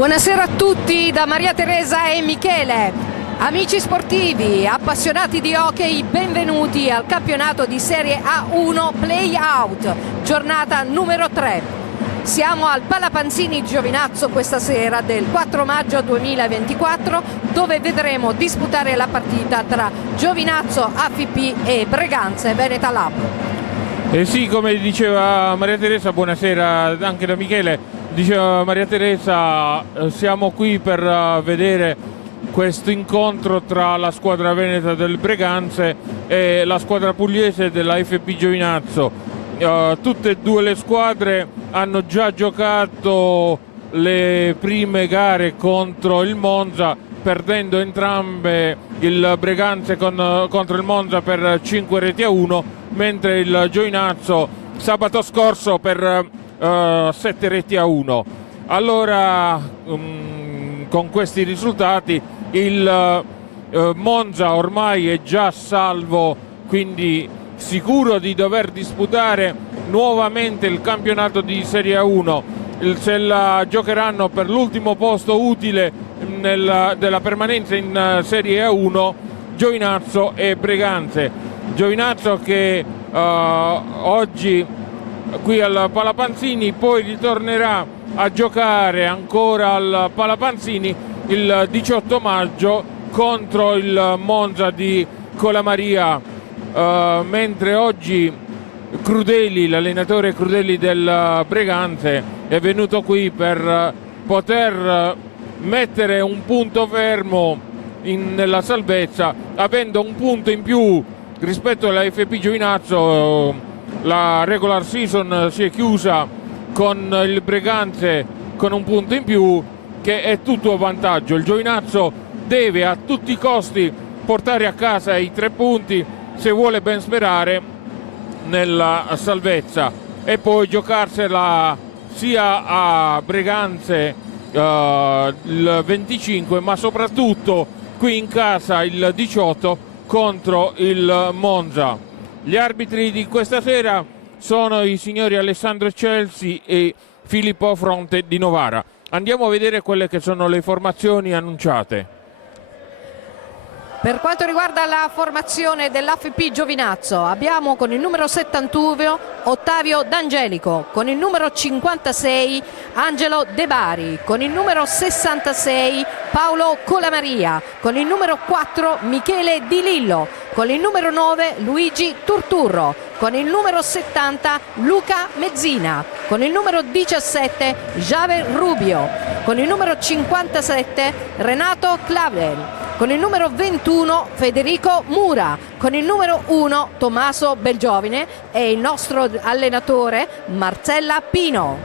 Buonasera a tutti da Maria Teresa e Michele. Amici sportivi, appassionati di hockey, benvenuti al campionato di Serie A1 Play-Out, giornata numero 3. Siamo al Palapanzini Giovinazzo questa sera del 4 maggio 2024, dove vedremo disputare la partita tra Giovinazzo AFP e Breganze Veneta Lab. Sì, come diceva Maria Teresa, buonasera anche da Michele. Diceva Maria Teresa, siamo qui per vedere questo incontro tra la squadra veneta del Breganze e la squadra pugliese della FP Giovinazzo. Tutte e due le squadre hanno già giocato le prime gare contro il Monza, perdendo entrambe, il Breganze contro il Monza per 5-1, mentre il Giovinazzo sabato scorso per 7-1. Allora, con questi risultati il Monza ormai è già salvo, quindi sicuro di dover disputare nuovamente il campionato di Serie A1. Se la giocheranno per l'ultimo posto utile della permanenza in Serie A1 Giovinazzo e Breganze. Giovinazzo che oggi qui al Palapanzini, poi ritornerà a giocare ancora al Palapanzini il 18 maggio contro il Monza di Colamaria, mentre oggi Crudeli, l'allenatore Crudeli del Breganze, è venuto qui per poter mettere un punto fermo nella salvezza, avendo un punto in più rispetto alla FP Giovinazzo. La regular season si è chiusa con il Breganze con un punto in più, che è tutto a vantaggio. Il Giovinazzo deve a tutti i costi portare a casa i 3 punti se vuole ben sperare nella salvezza, e poi giocarsela sia a Breganze il 25, ma soprattutto qui in casa il 18 contro il Monza. Gli arbitri di questa sera sono i signori Alessandro Celsi e Filippo Fronte di Novara. Andiamo a vedere quelle che sono le formazioni annunciate. Per quanto riguarda la formazione dell'AFP Giovinazzo, abbiamo con il numero 71 Ottavio D'Angelico, con il numero 56 Angelo De Bari, con il numero 66 Paolo Colamaria, con il numero 4 Michele Di Lillo, con il numero 9 Luigi Turturro, con il numero 70 Luca Mezzina, con il numero 17 Javier Rubio, con il numero 57 Renato Clavel, con il numero 21 Federico Mura, con il numero 1 Tommaso Belgiovine e il nostro allenatore Marcella Pino.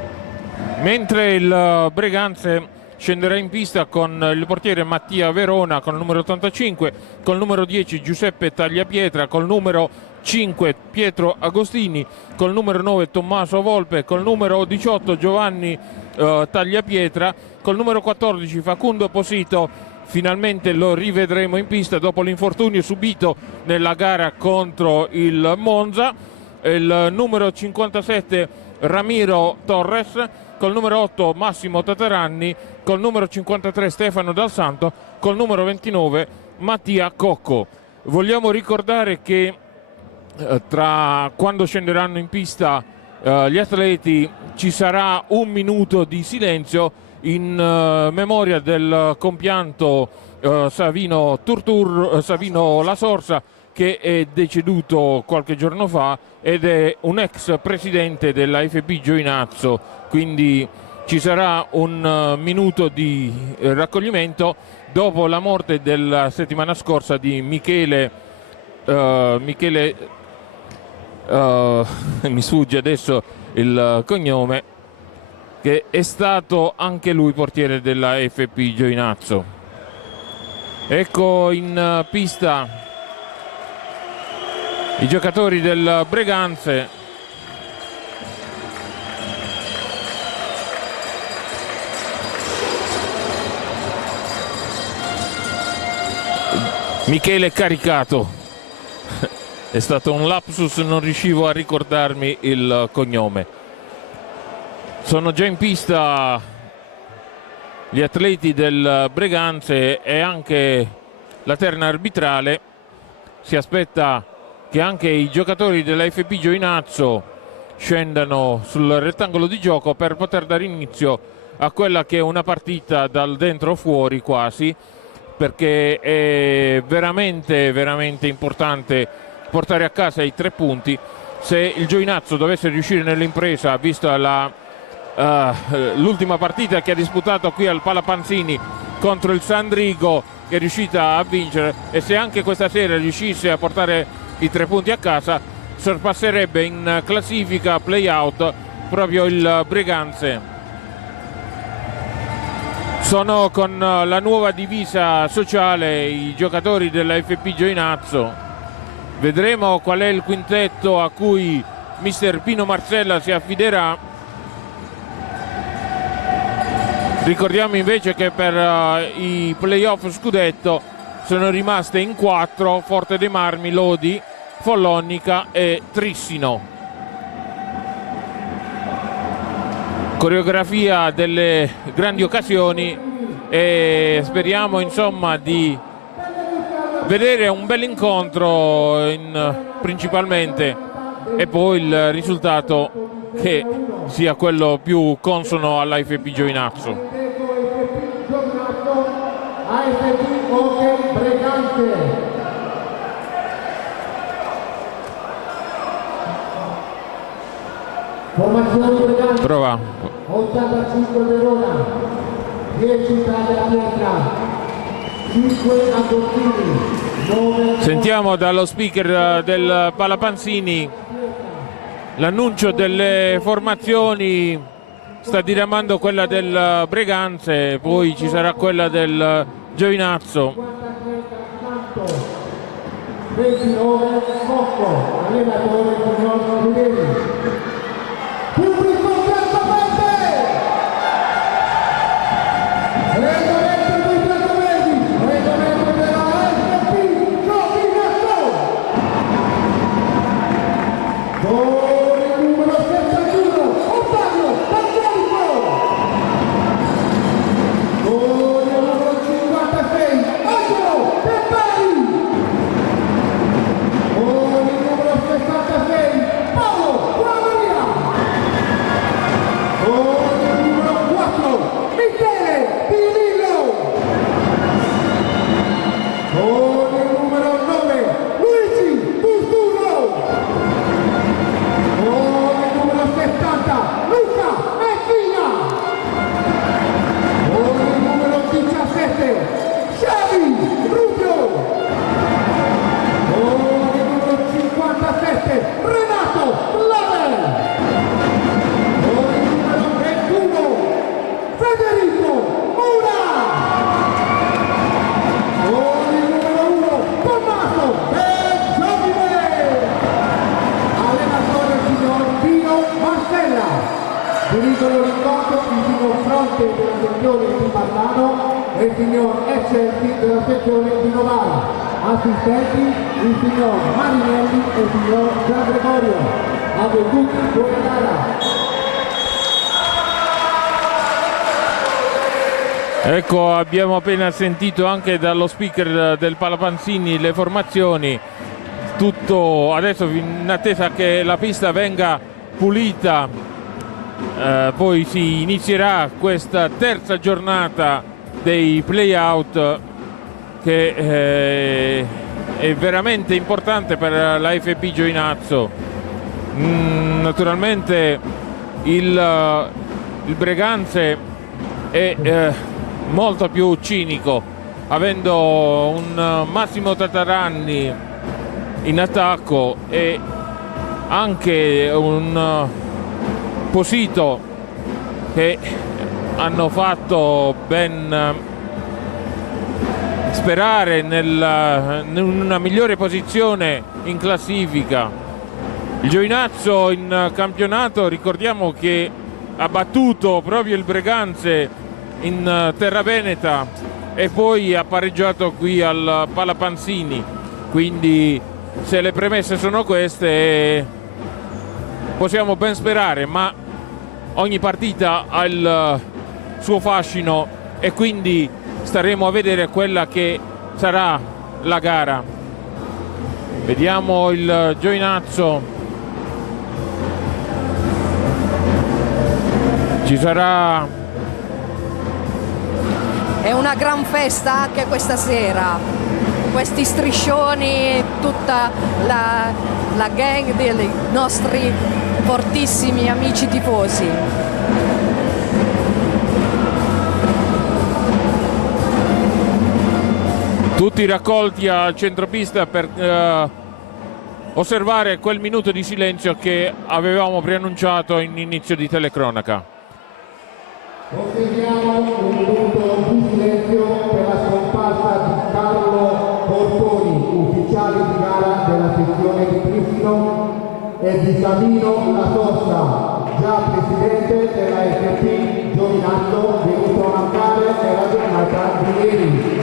Mentre il Breganze scenderà in pista con il portiere Mattia Verona con il numero 85, col numero 10 Giuseppe Tagliapietra, col numero 5 Pietro Agostini, col numero 9 Tommaso Volpe, col numero 18 Giovanni Tagliapietra, col numero 14 Facundo Posito. Finalmente lo rivedremo in pista dopo l'infortunio subito nella gara contro il Monza. Il numero 57 Ramiro Torres, col numero 8 Massimo Tataranni, col numero 53 Stefano Dal Santo, col numero 29 Mattia Cocco. Vogliamo ricordare che tra quando scenderanno in pista gli atleti ci sarà un minuto di silenzio in memoria del compianto Savino La Sorsa, che è deceduto qualche giorno fa ed è un ex presidente della FP Giovinazzo, quindi ci sarà un minuto di raccoglimento dopo la morte della settimana scorsa di Michele mi sfugge adesso il cognome, che è stato anche lui portiere della FP Giovinazzo. Ecco in pista i giocatori del Breganze. Michele Caricato. È stato un lapsus, non riuscivo a ricordarmi il cognome. Sono già in pista gli atleti del Breganze e anche la terna arbitrale. Si aspetta che anche i giocatori della FP Giovinazzo scendano sul rettangolo di gioco per poter dare inizio a quella che è una partita dal dentro fuori quasi, perché è veramente importante portare a casa i 3 punti. Se il Giovinazzo dovesse riuscire nell'impresa, vista l'ultima partita che ha disputato qui al Palapanzini contro il Sandrigo, che è riuscita a vincere, e se anche questa sera riuscisse a portare i 3 punti a casa, sorpasserebbe in classifica play-out proprio il Breganze. Sono con la nuova divisa sociale i giocatori della FP Giovinazzo. Vedremo qual è il quintetto a cui mister Pino Marcella si affiderà. Ricordiamo invece che per i playoff scudetto sono rimaste in 4 Forte dei Marmi, Lodi, Follonica e Trissino. Coreografia delle grandi occasioni e speriamo insomma di vedere un bel incontro principalmente, e poi il risultato che sia quello più consono all'AFP Giovinazzo. Prova. 85 Verona, 10 Italia Pietra, 5 Agostini, 9... Sentiamo dallo speaker del Palapanzini l'annuncio delle formazioni. Sta diramando quella del Breganze, poi ci sarà quella del Giovinazzo. 29 Mocco, allenatore signor Ruderi. Pubblico piazzamente! Regolamento dei piazzamenti, regolamento della FP Giovinazzo. Con il numero 71, Ottavio D'Angelico. Con il numero 56, Angelo Peppari. Con il numero 66, Paolo Guamaria. Con il numero 4, Michele Pilillo. Con il numero 9, Luigi Busturro. Con il numero 70, Luca Messina. Con il numero 17, Xavi Rubio. Con il numero 57, Renato Laver. Con il numero 21, Federico Mura. Con il numero 1, Tommaso De Giovine. Allenatore signor Pino Marcella. Dirigono l'incontro il signor Fronte della sezione di Parlano e il signor Excelsi della sezione di Novara. Assistenti il signor Marinelli e il signor Gian Gregorio. A voi tutti buona gara. Ecco, abbiamo appena sentito anche dallo speaker del Palapanzini le formazioni. Tutto adesso in attesa che la pista venga pulita, poi si inizierà questa terza giornata dei play-out, che è veramente importante per la FP Giovinazzo. Naturalmente il Breganze è molto più cinico, avendo un Massimo Tataranni in attacco e anche un Posito che hanno fatto ben sperare in una migliore posizione in classifica. Il Giovinazzo in campionato, ricordiamo che ha battuto proprio il Breganze in terra veneta e poi ha pareggiato qui al Palapanzini, quindi se le premesse sono queste possiamo ben sperare, ma ogni partita ha il suo fascino e quindi staremo a vedere quella che sarà la gara. Vediamo il giovinazzo, ci sarà. È una gran festa anche questa sera, questi striscioni, tutta la gang dei nostri fortissimi amici tifosi. Tutti raccolti al centropista per osservare quel minuto di silenzio che avevamo preannunciato in inizio di telecronaca. Osserviamo un minuto di silenzio per la scomparsa di Carlo Portoni, ufficiale di gara della sezione di Pristino, e di Savino La Sosta, già presidente della FP Giovinazzo, venuto a mancare nella giornata di ieri.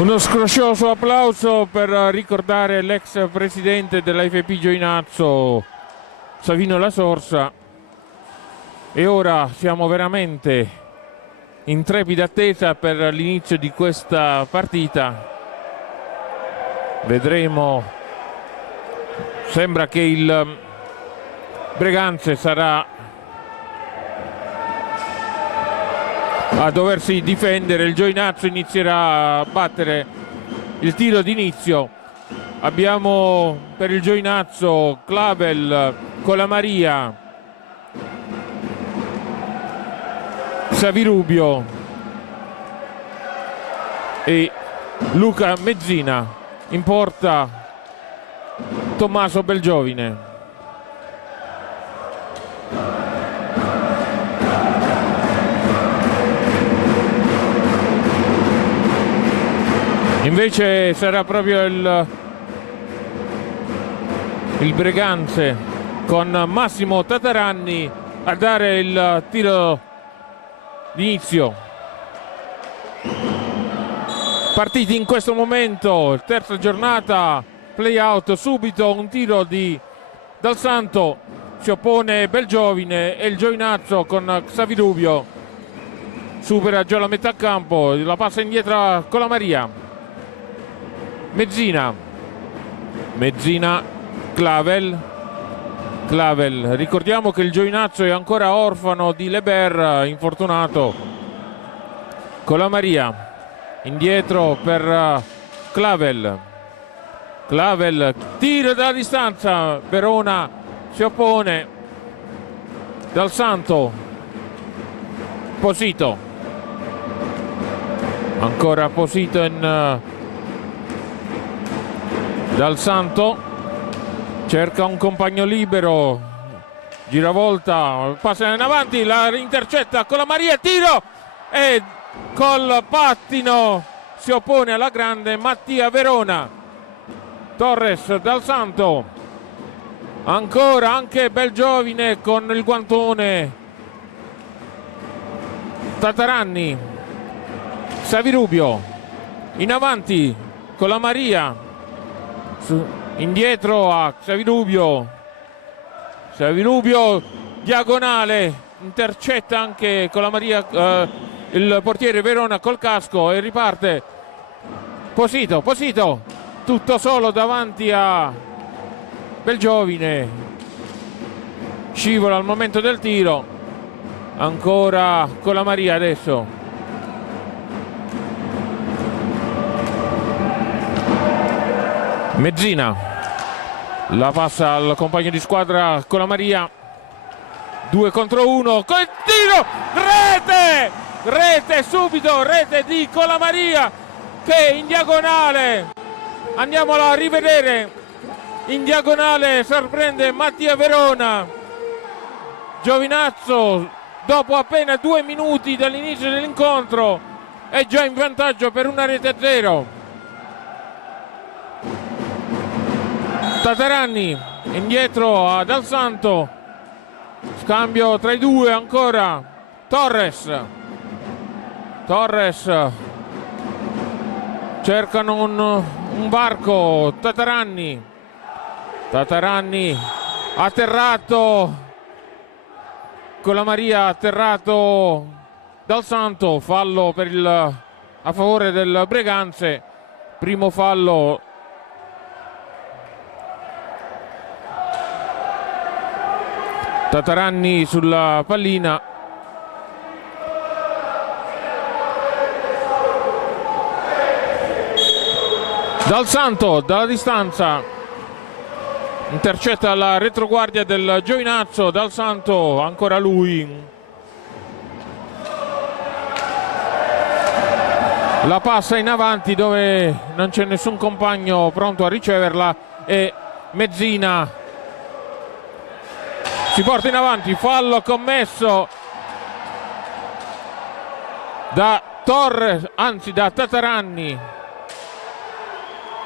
Uno scroscioso applauso per ricordare l'ex presidente della FP Giovinazzo, Savino La Sorsa. E ora siamo veramente in trepida attesa per l'inizio di questa partita. Vedremo, sembra che il Breganze sarà a doversi difendere, il Giovinazzo inizierà a battere il tiro d'inizio. Abbiamo per il Giovinazzo Clavel, Colamaria, Savirubio e Luca Mezzina. In porta Tommaso Belgiovine. Invece sarà proprio il Breganze con Massimo Tataranni a dare il tiro d'inizio. Partiti in questo momento, terza giornata, play out subito, un tiro Dal Santo, si oppone Belgiovine e il Giovinazzo con Savirubio supera già la metà campo, la passa indietro a Colamaria. Mezzina, Clavel, ricordiamo che il Giovinazzo è ancora orfano di Leber, infortunato. Colamaria, indietro per Clavel, tiro dalla distanza, Verona si oppone, Dal Santo, Posito, ancora Posito in Dal Santo, cerca un compagno libero, giravolta, passa in avanti, la intercetta Colamaria, tiro e col pattino si oppone alla grande Mattia Verona. Torres, Dal Santo, ancora anche Belgiovine con il guantone, Tataranni, Savirubio, in avanti Colamaria, indietro a Savirubio, diagonale, intercetta anche Colamaria, il portiere Verona col casco e riparte Posito, tutto solo davanti a Belgiovine, scivola al momento del tiro, ancora Colamaria adesso. Mezzina la passa al compagno di squadra Colamaria, 2 contro 1 col tiro, rete subito, rete di Colamaria che in diagonale, andiamola a rivedere, in diagonale sorprende Mattia Verona, Giovinazzo, dopo appena 2 minuti dall'inizio dell'incontro, è già in vantaggio per 1-0. Tataranni indietro a Dal Santo, scambio tra i due ancora. Torres cercano un varco. Tataranni atterrato con la Maria, atterrato Dal Santo. Fallo a favore del Breganze, primo fallo Tataranni sulla pallina. Dal Santo dalla distanza intercetta la retroguardia del Giovinazzo. Dal Santo, ancora lui, la passa in avanti dove non c'è nessun compagno pronto a riceverla, e Mezzina si porta in avanti. Fallo commesso da Tataranni,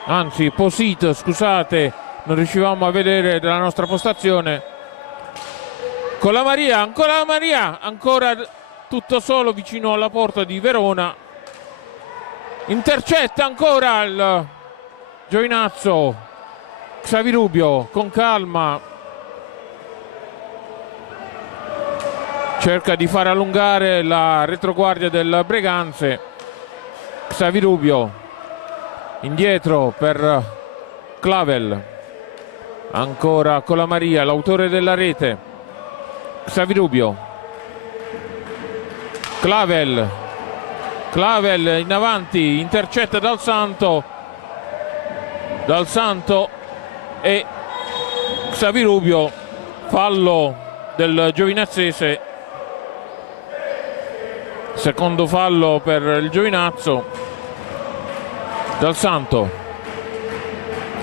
anzi Posito, scusate, non riuscivamo a vedere dalla nostra postazione. Con la Maria, ancora tutto solo vicino alla porta di Verona, intercetta ancora il Giovinazzo. Xavirubio con calma cerca di far allungare la retroguardia del Breganze. Xavirubio indietro per Clavel, ancora con la Maria, l'autore della rete. Xavirubio, Clavel in avanti, intercetta Dal Santo e Xavirubio. Fallo del Giovinazzese, secondo fallo per il Giovinazzo. Dal Santo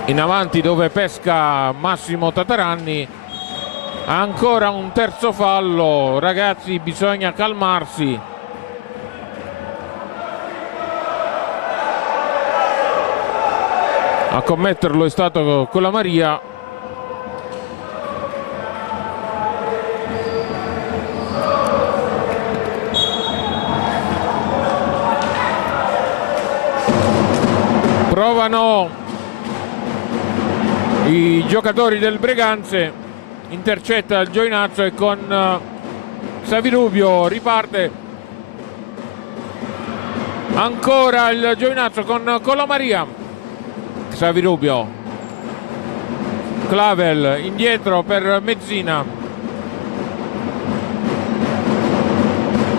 in avanti dove pesca Massimo Tataranni, ancora un terzo fallo. Ragazzi, bisogna calmarsi. A commetterlo è stato con la Maria. Provano i giocatori del Breganze, intercetta il Giovinazzo e con Xavirubio riparte ancora il Giovinazzo con la Maria. Xavirubio, Clavel indietro per Mezzina.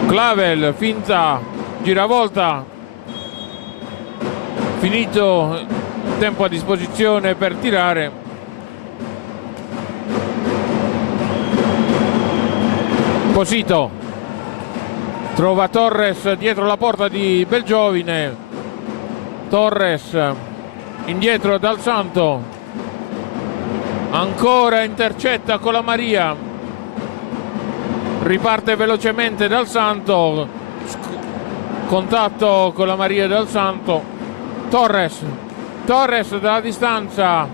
Clavel, finta, giravolta, finito il tempo a disposizione per tirare. Posito trova Torres dietro la porta di Belgiovine. Torres indietro Dal Santo, ancora intercetta con la Maria, riparte velocemente Dal Santo, contatto con la Maria Dal Santo. Torres dalla distanza,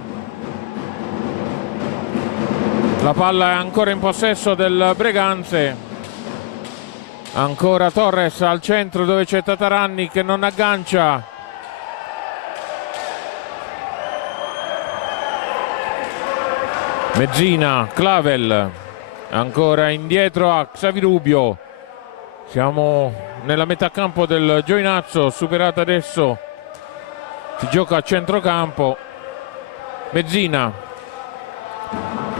la palla è ancora in possesso del Breganze. Ancora Torres al centro dove c'è Tataranni che non aggancia. Mezzina, Clavel, ancora indietro a Xavirubio. Siamo nella metà campo del Giovinazzo, superata adesso, si gioca a centrocampo. Mezzina,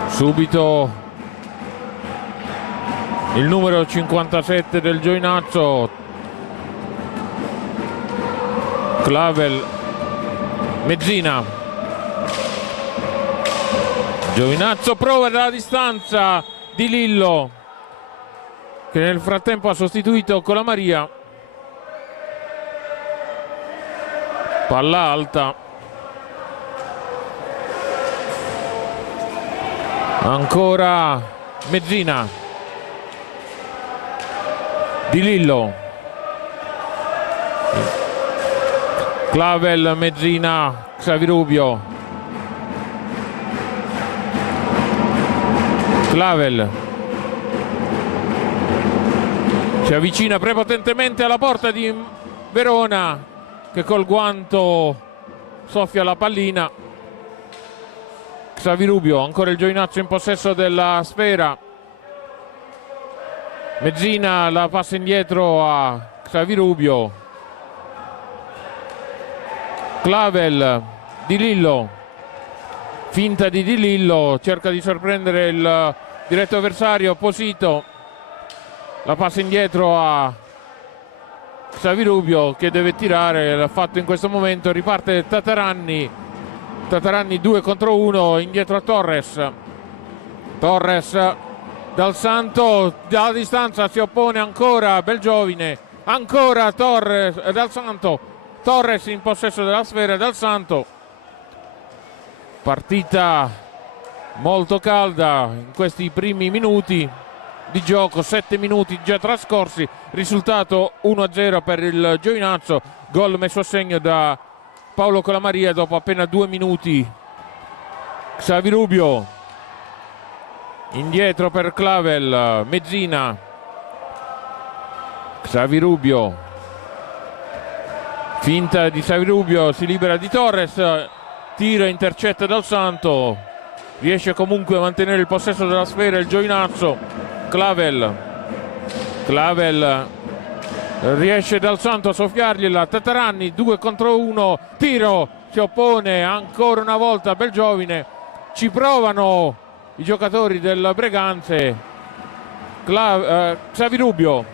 subito il numero 57 del Giovinazzo, Clavel, Mezzina. Giovinazzo prova dalla distanza di Lillo, che nel frattempo ha sostituito con la Maria. Palla alta, ancora Mezzina, Di Lillo, Clavel, Mezzina, Xavirubio, Clavel si avvicina prepotentemente alla porta di Verona, che col guanto soffia la pallina. Xavirubio, ancora il Giovinazzo in possesso della sfera. Mezzina la passa indietro a Xavirubio. Clavel, Di Lillo, finta di Lillo, cerca di sorprendere il diretto avversario. Posito, la passa indietro a Xavirubio che deve tirare, l'ha fatto in questo momento. Riparte Tataranni, 2 contro 1, indietro a Torres. Dal Santo, dalla distanza si oppone ancora Belgiovine, ancora Torres, Dal Santo, Torres in possesso della sfera. Dal Santo, partita molto calda in questi primi minuti di gioco, 7 minuti già trascorsi, risultato 1-0 per il Giovinazzo, gol messo a segno da Paolo Colamaria dopo appena 2 minuti. Xavirubio indietro per Clavel, Mezzina, Xavirubio, finta di Xavirubio, si libera di Torres, tiro e intercetta Dal Santo, riesce comunque a mantenere il possesso della sfera il Giovinazzo. Clavel riesce Dal Santo a soffiargliela. Tataranni, 2 contro 1, tiro, si oppone ancora una volta Belgiovine, ci provano i giocatori del Breganze. Xavirubio,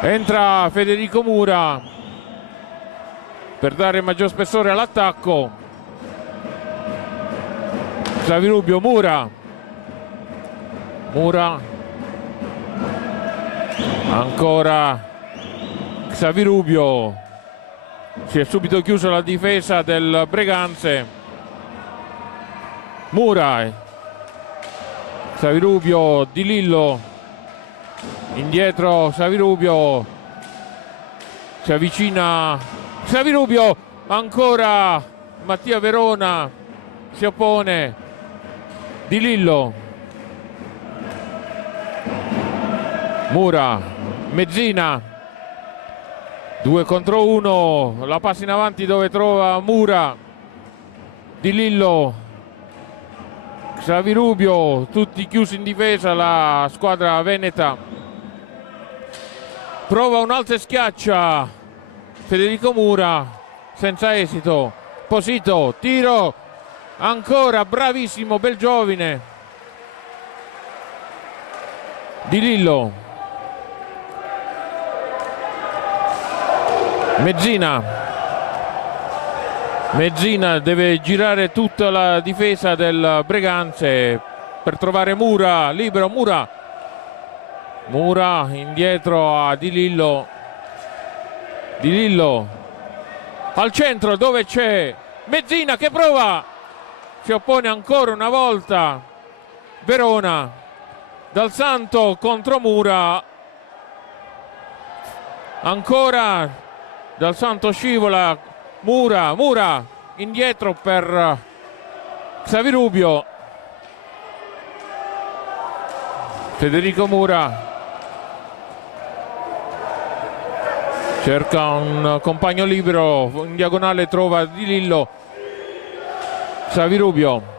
entra Federico Mura per dare maggior spessore all'attacco. Xavirubio, Mura, ancora Xavirubio, si è subito chiusa la difesa del Breganze. Mura, Xavirubio, Di Lillo, indietro Xavirubio, si avvicina Xavirubio, ancora Mattia Verona si oppone. Di Lillo, Mura, Mezzina, 2 contro 1, la passa in avanti dove trova Mura. Di Lillo, Xavirubio, tutti chiusi in difesa la squadra veneta. Prova un alzo e schiaccia Federico Mura, senza esito. Posito, tiro, ancora bravissimo Belgiovine. Di Lillo, Mezzina deve girare tutta la difesa del Breganze per trovare Mura, libero Mura indietro a Di Lillo. Di Lillo al centro dove c'è Mezzina che prova, si oppone ancora una volta Verona. Dal Santo contro Mura, ancora Dal Santo scivola, Mura indietro per Xavirubio. Federico Mura cerca un compagno libero, in diagonale trova Di Lillo. Xavirubio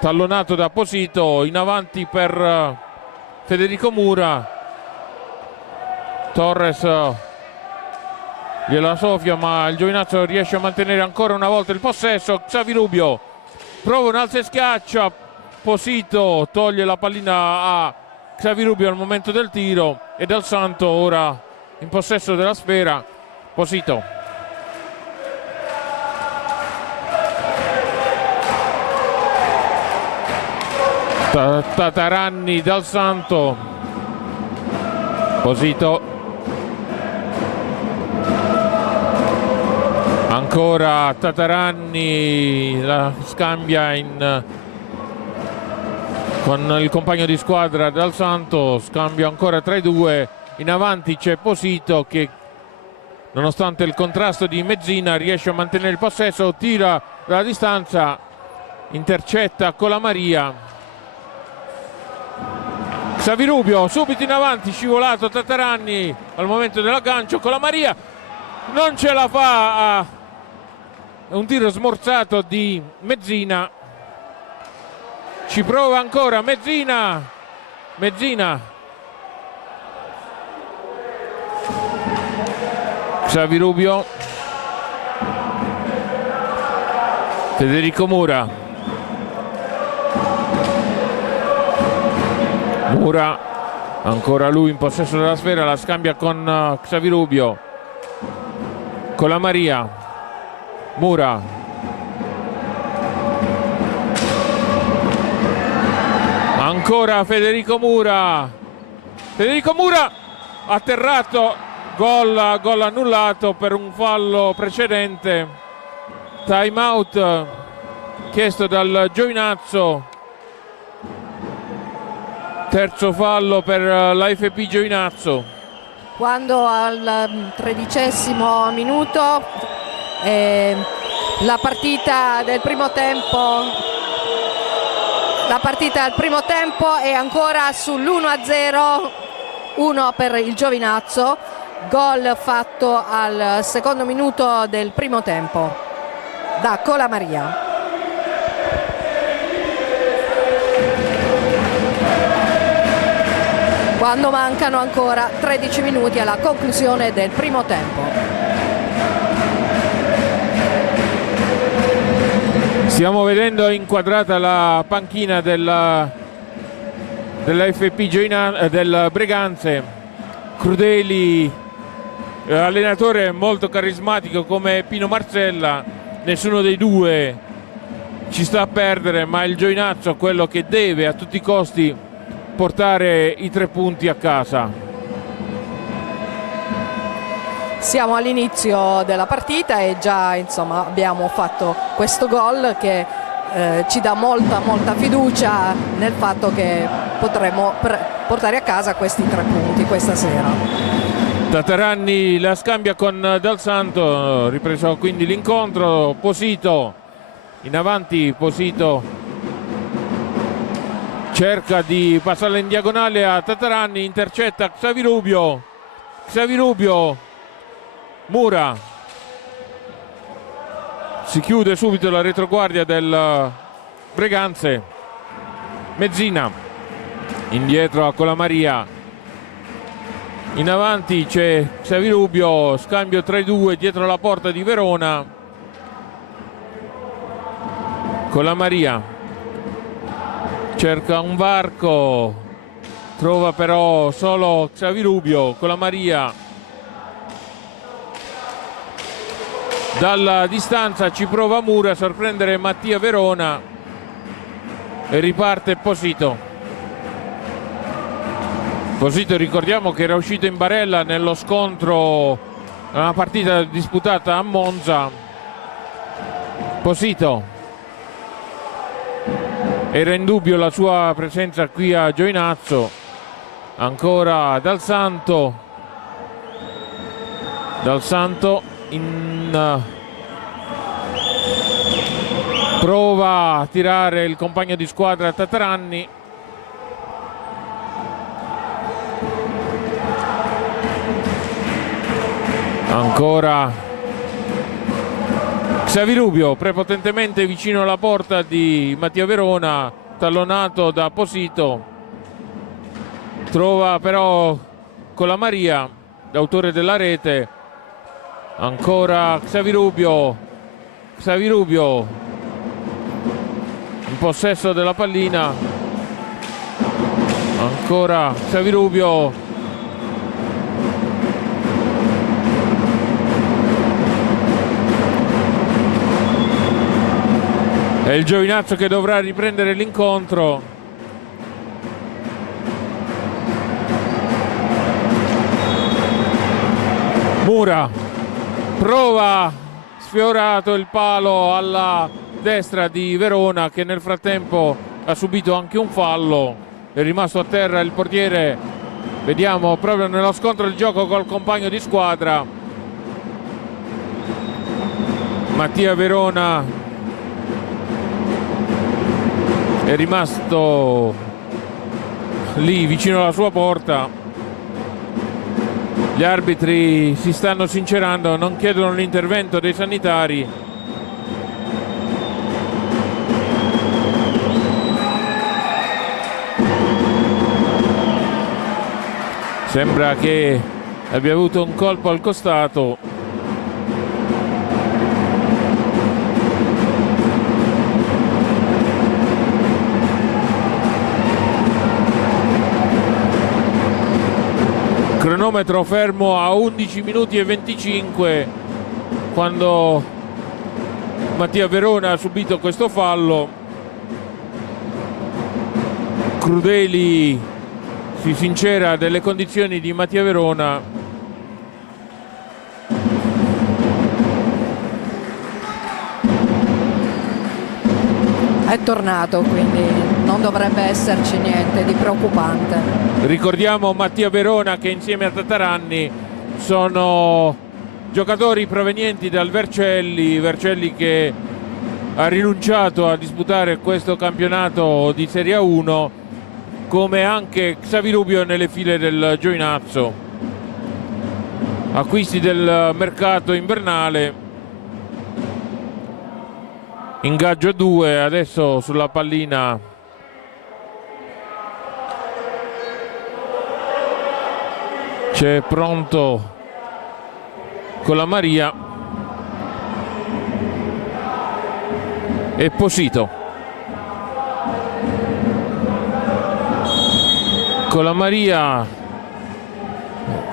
tallonato da Posito, in avanti per Federico Mura. Torres gliela soffia, ma il Giovinazzo riesce a mantenere ancora una volta il possesso. Xavirubio prova un alzo e schiaccia, Posito toglie la pallina a Xavirubio al momento del tiro e Dal Santo ora in possesso della sfera. Posito, Tataranni, Dal Santo, Posito, ancora Tataranni, la scambia in con il compagno di squadra Dal Santo. Scambio ancora tra i due. In avanti c'è Posito che, nonostante il contrasto di Mezzina, riesce a mantenere il possesso, tira dalla distanza, intercetta con la Maria. Xavirubio subito in avanti, scivolato Tataranni al momento dell'aggancio con la Maria, non ce la fa, un tiro smorzato di Mezzina. Ci prova ancora Mezzina. Xavirubio, Federico Mura, ancora lui in possesso della sfera, la scambia con Xavirubio, con la Maria. Mura, ancora Federico Mura, atterrato, gol annullato per un fallo precedente. Time out chiesto dal Giovinazzo, terzo fallo per l'AFP Giovinazzo. Quando al 13° minuto la partita del primo tempo è ancora sull'1-0, 1 per il Giovinazzo, gol fatto al secondo minuto del primo tempo da Colamaria. Quando mancano ancora 13 minuti alla conclusione del primo tempo. Stiamo vedendo inquadrata la panchina dell'AFP del Breganze. Crudeli, allenatore molto carismatico come Pino Marcella, nessuno dei due ci sta a perdere, ma il Giovinazzo è quello che deve a tutti i costi portare i 3 punti a casa. Siamo all'inizio della partita e già insomma abbiamo fatto questo gol che ci dà molta fiducia nel fatto che potremo portare a casa questi 3 punti questa sera. Tataranni la scambia con Dal Santo, ripreso quindi l'incontro. Posito in avanti, Posito cerca di passarla in diagonale a Tataranni, intercetta Xavirubio, Mura, si chiude subito la retroguardia del Breganze. Mezzina indietro a Colamaria, in avanti c'è Xavirubio, scambio tra i due dietro la porta di Verona. Colamaria cerca un varco, trova però solo Xavirubio. Colamaria dalla distanza ci prova Mura a sorprendere Mattia Verona e riparte Posito. Ricordiamo che era uscito in barella nello scontro, una partita disputata a Monza. Posito, era in dubbio la sua presenza qui a Giovinazzo. Ancora Dal Santo prova a tirare il compagno di squadra Tataranni. Ancora Xavirubio prepotentemente vicino alla porta di Mattia Verona, tallonato da Posito, trova però Colamaria, l'autore della rete. Ancora Xavirubio in possesso della pallina, ancora Xavirubio, è il Giovinazzo che dovrà riprendere l'incontro. Mura prova, sfiorato il palo alla destra di Verona, che nel frattempo ha subito anche un fallo, è rimasto a terra il portiere, vediamo proprio nello scontro del gioco col compagno di squadra. Mattia Verona è rimasto lì vicino alla sua porta. Gli arbitri si stanno sincerando, non chiedono l'intervento dei sanitari. Sembra che abbia avuto un colpo al costato. Cronometro fermo a 11 minuti e 25 quando Mattia Verona ha subito questo fallo. Crudeli si sincera delle condizioni di Mattia Verona. È tornato, quindi non dovrebbe esserci niente di preoccupante. Ricordiamo Mattia Verona che insieme a Tataranni sono giocatori provenienti dal Vercelli che ha rinunciato a disputare questo campionato di Serie A1, come anche Xavirubio nelle file del Giovinazzo. Acquisti del mercato invernale, ingaggio 2, adesso sulla pallina c'è Pronto con la Maria e Posito. Con la Maria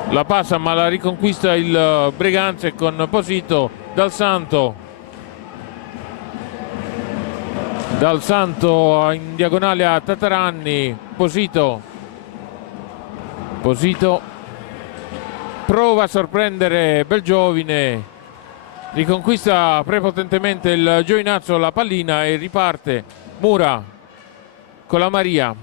la passa ma la riconquista il Breganze con Posito. Dal Santo in diagonale a Tataranni. Posito prova a sorprendere Belgiovine, riconquista prepotentemente il Giovinazzo la pallina e riparte Mura con la Maria.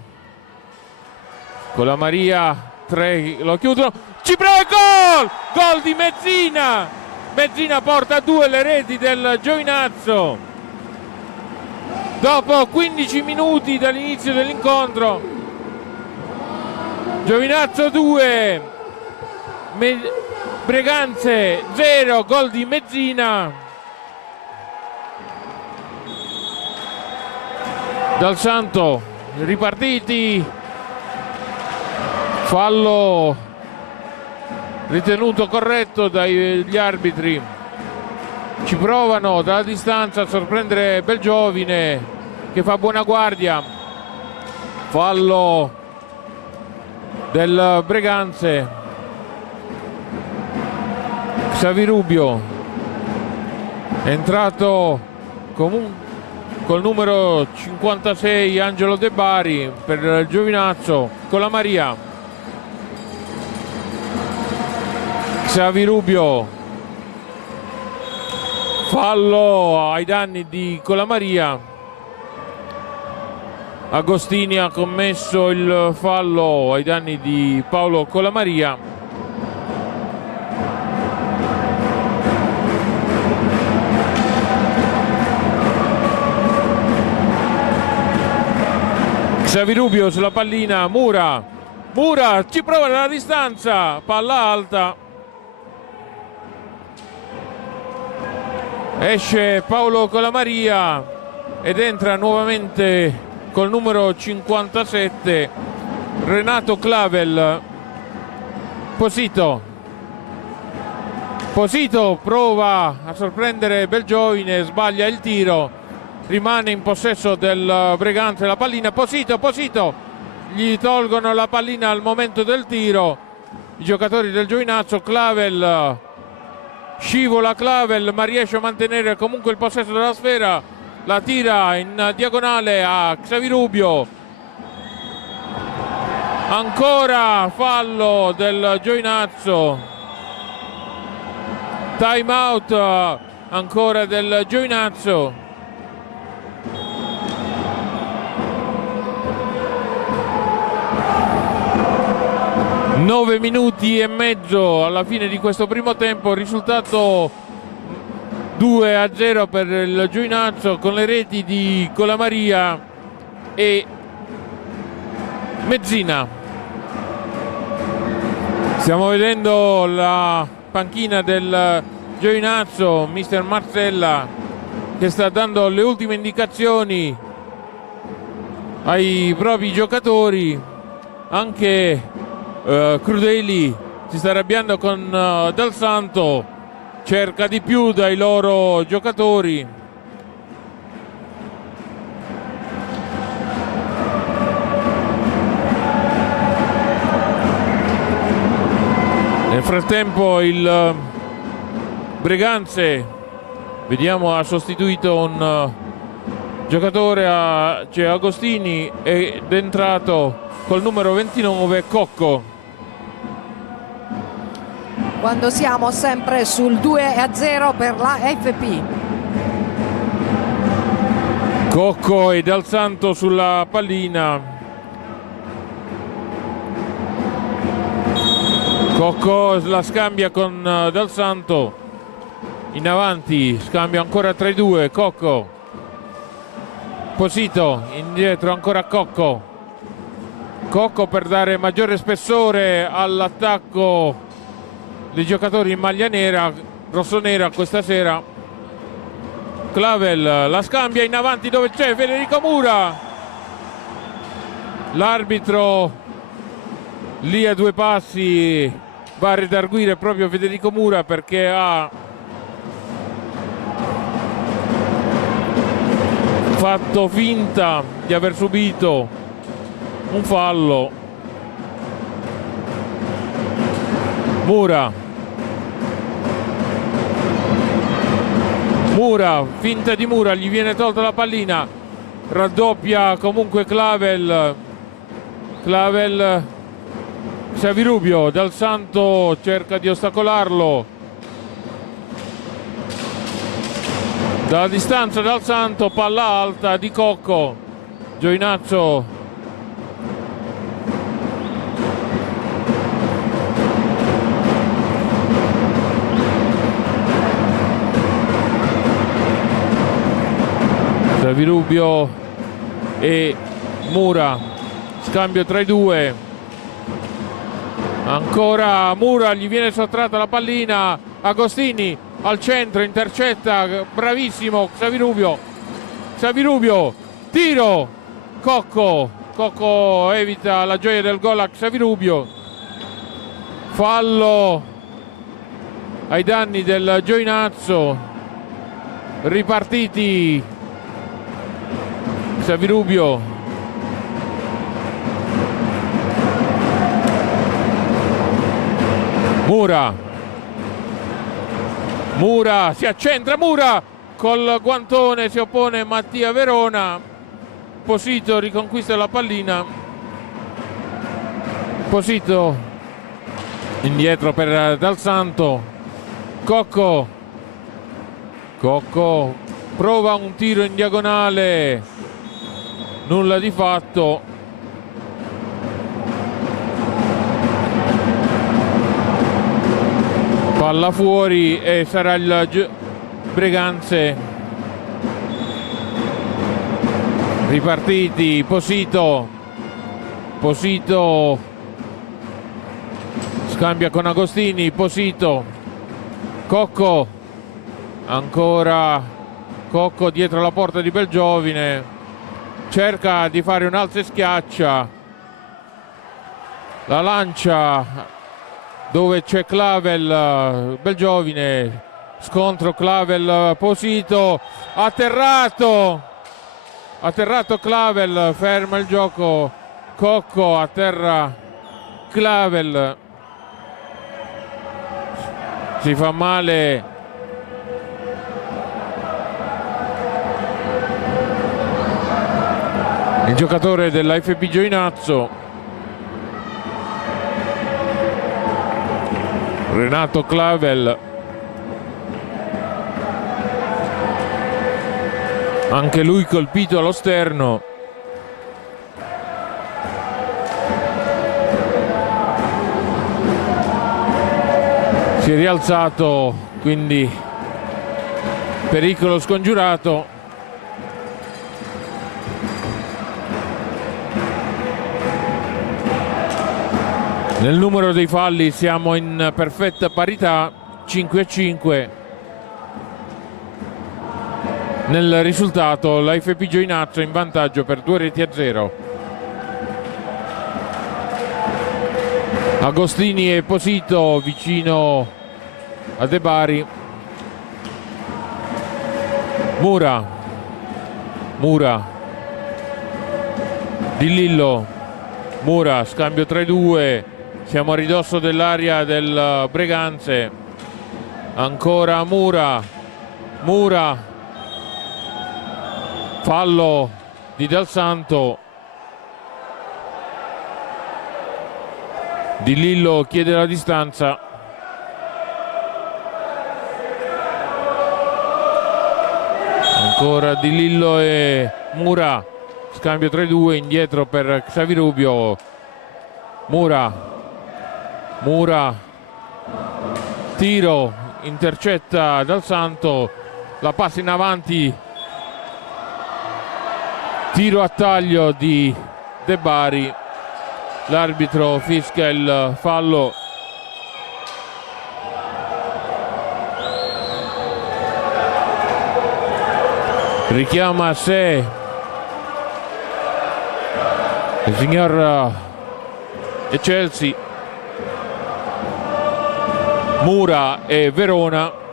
3 lo chiudono, ci prova il gol di Mezzina porta a 2 le reti del Giovinazzo dopo 15 minuti dall'inizio dell'incontro. Giovinazzo 2 Breganze 0, gol di Mezzina. Dal Santo ripartiti, fallo ritenuto corretto dagli arbitri. Ci provano dalla distanza a sorprendere Belgiovine che fa buona guardia. Fallo del Breganze. Xavirubio è entrato col numero 56 Angelo De Bari per il Giovinazzo con la Maria. Xavirubio, fallo ai danni di Colamaria. Agostini ha commesso il fallo ai danni di Paolo Colamaria. Xavirubio sulla pallina, Mura ci prova dalla distanza, palla alta, esce Paolo Colamaria ed entra nuovamente col numero 57 Renato Clavel. Posito prova a sorprendere Belgiovine, sbaglia il tiro, rimane in possesso del Breganze la pallina. Posito, gli tolgono la pallina al momento del tiro i giocatori del Giovinazzo. Clavel, scivola Clavel ma riesce a mantenere comunque il possesso della sfera, la tira in diagonale a Xavirubio, ancora fallo del Giovinazzo, time out ancora del Giovinazzo. 9 minuti e mezzo alla fine di questo primo tempo, risultato 2-0 per il Giovinazzo con le reti di Colamaria e Mezzina. Stiamo vedendo la panchina del Giovinazzo, mister Marcella, che sta dando le ultime indicazioni ai propri giocatori. Anche Crudeli si sta arrabbiando con Dal Santo, cerca di più dai loro giocatori. Nel frattempo il Breganze, vediamo, ha sostituito un giocatore, cioè Agostini, ed è entrato col numero 29 Cocco. Quando siamo sempre sul 2-0 per la FP. Cocco e Dal Santo sulla pallina. Cocco la scambia con Dal Santo, in avanti, scambio ancora tra i due. Cocco, Posito, indietro ancora Cocco. Cocco per dare maggiore spessore all'attacco dei giocatori in maglia nera, rossonera questa sera. Clavel la scambia in avanti dove c'è Federico Mura. L'arbitro lì a 2 passi va a redarguire proprio Federico Mura perché ha fatto finta di aver subito un fallo. Mura, finta di Mura, gli viene tolta la pallina, raddoppia comunque Clavel. Xavirubio, Dal Santo cerca di ostacolarlo. Dalla distanza Dal Santo, palla alta di Cocco. Giovinazzo Xavirubio e Mura, scambio tra i due. Ancora Mura, gli viene sottratta la pallina. Agostini al centro, intercetta, bravissimo Xavirubio, tiro. Cocco evita la gioia del gol a Xavirubio. Fallo ai danni del Giovinazzo. Ripartiti Xavirubio, Mura si accentra, Mura col guantone si oppone Mattia Verona. Posito riconquista la pallina. Posito indietro per Dal Santo. Cocco prova un tiro in diagonale, nulla di fatto. Palla fuori e sarà il Breganze. Ripartiti, Posito scambia con Agostini. Posito, Cocco, ancora Cocco dietro la porta di Belgiovine, cerca di fare un alzo e schiaccia, la lancia dove c'è Clavel. Belgiovine, scontro Clavel Posito, atterrato Clavel, ferma il gioco Cocco, a terra Clavel, si fa male il giocatore della FP Giovinazzo, Renato Clavel. Anche lui colpito allo sterno. si è rialzato, quindi pericolo scongiurato. Nel numero dei falli siamo in perfetta parità, 5-5. Nel risultato la FP Giovinazzo in vantaggio per 2-0. Agostini e Posito vicino a De Bari. Mura Di Lillo, Mura, scambio 3-2, siamo a ridosso dell'area del Breganze. Ancora Mura, fallo di Dal Santo. Di Lillo chiede la distanza. Ancora Di Lillo e Mura, scambio 3-2, indietro per Xavi Rubio. Mura, tiro, intercetta Dal Santo, la passa in avanti, tiro a taglio di De Bari. L'arbitro fischia il fallo. Richiama a sé il signor Chelsea. Mura e Verona.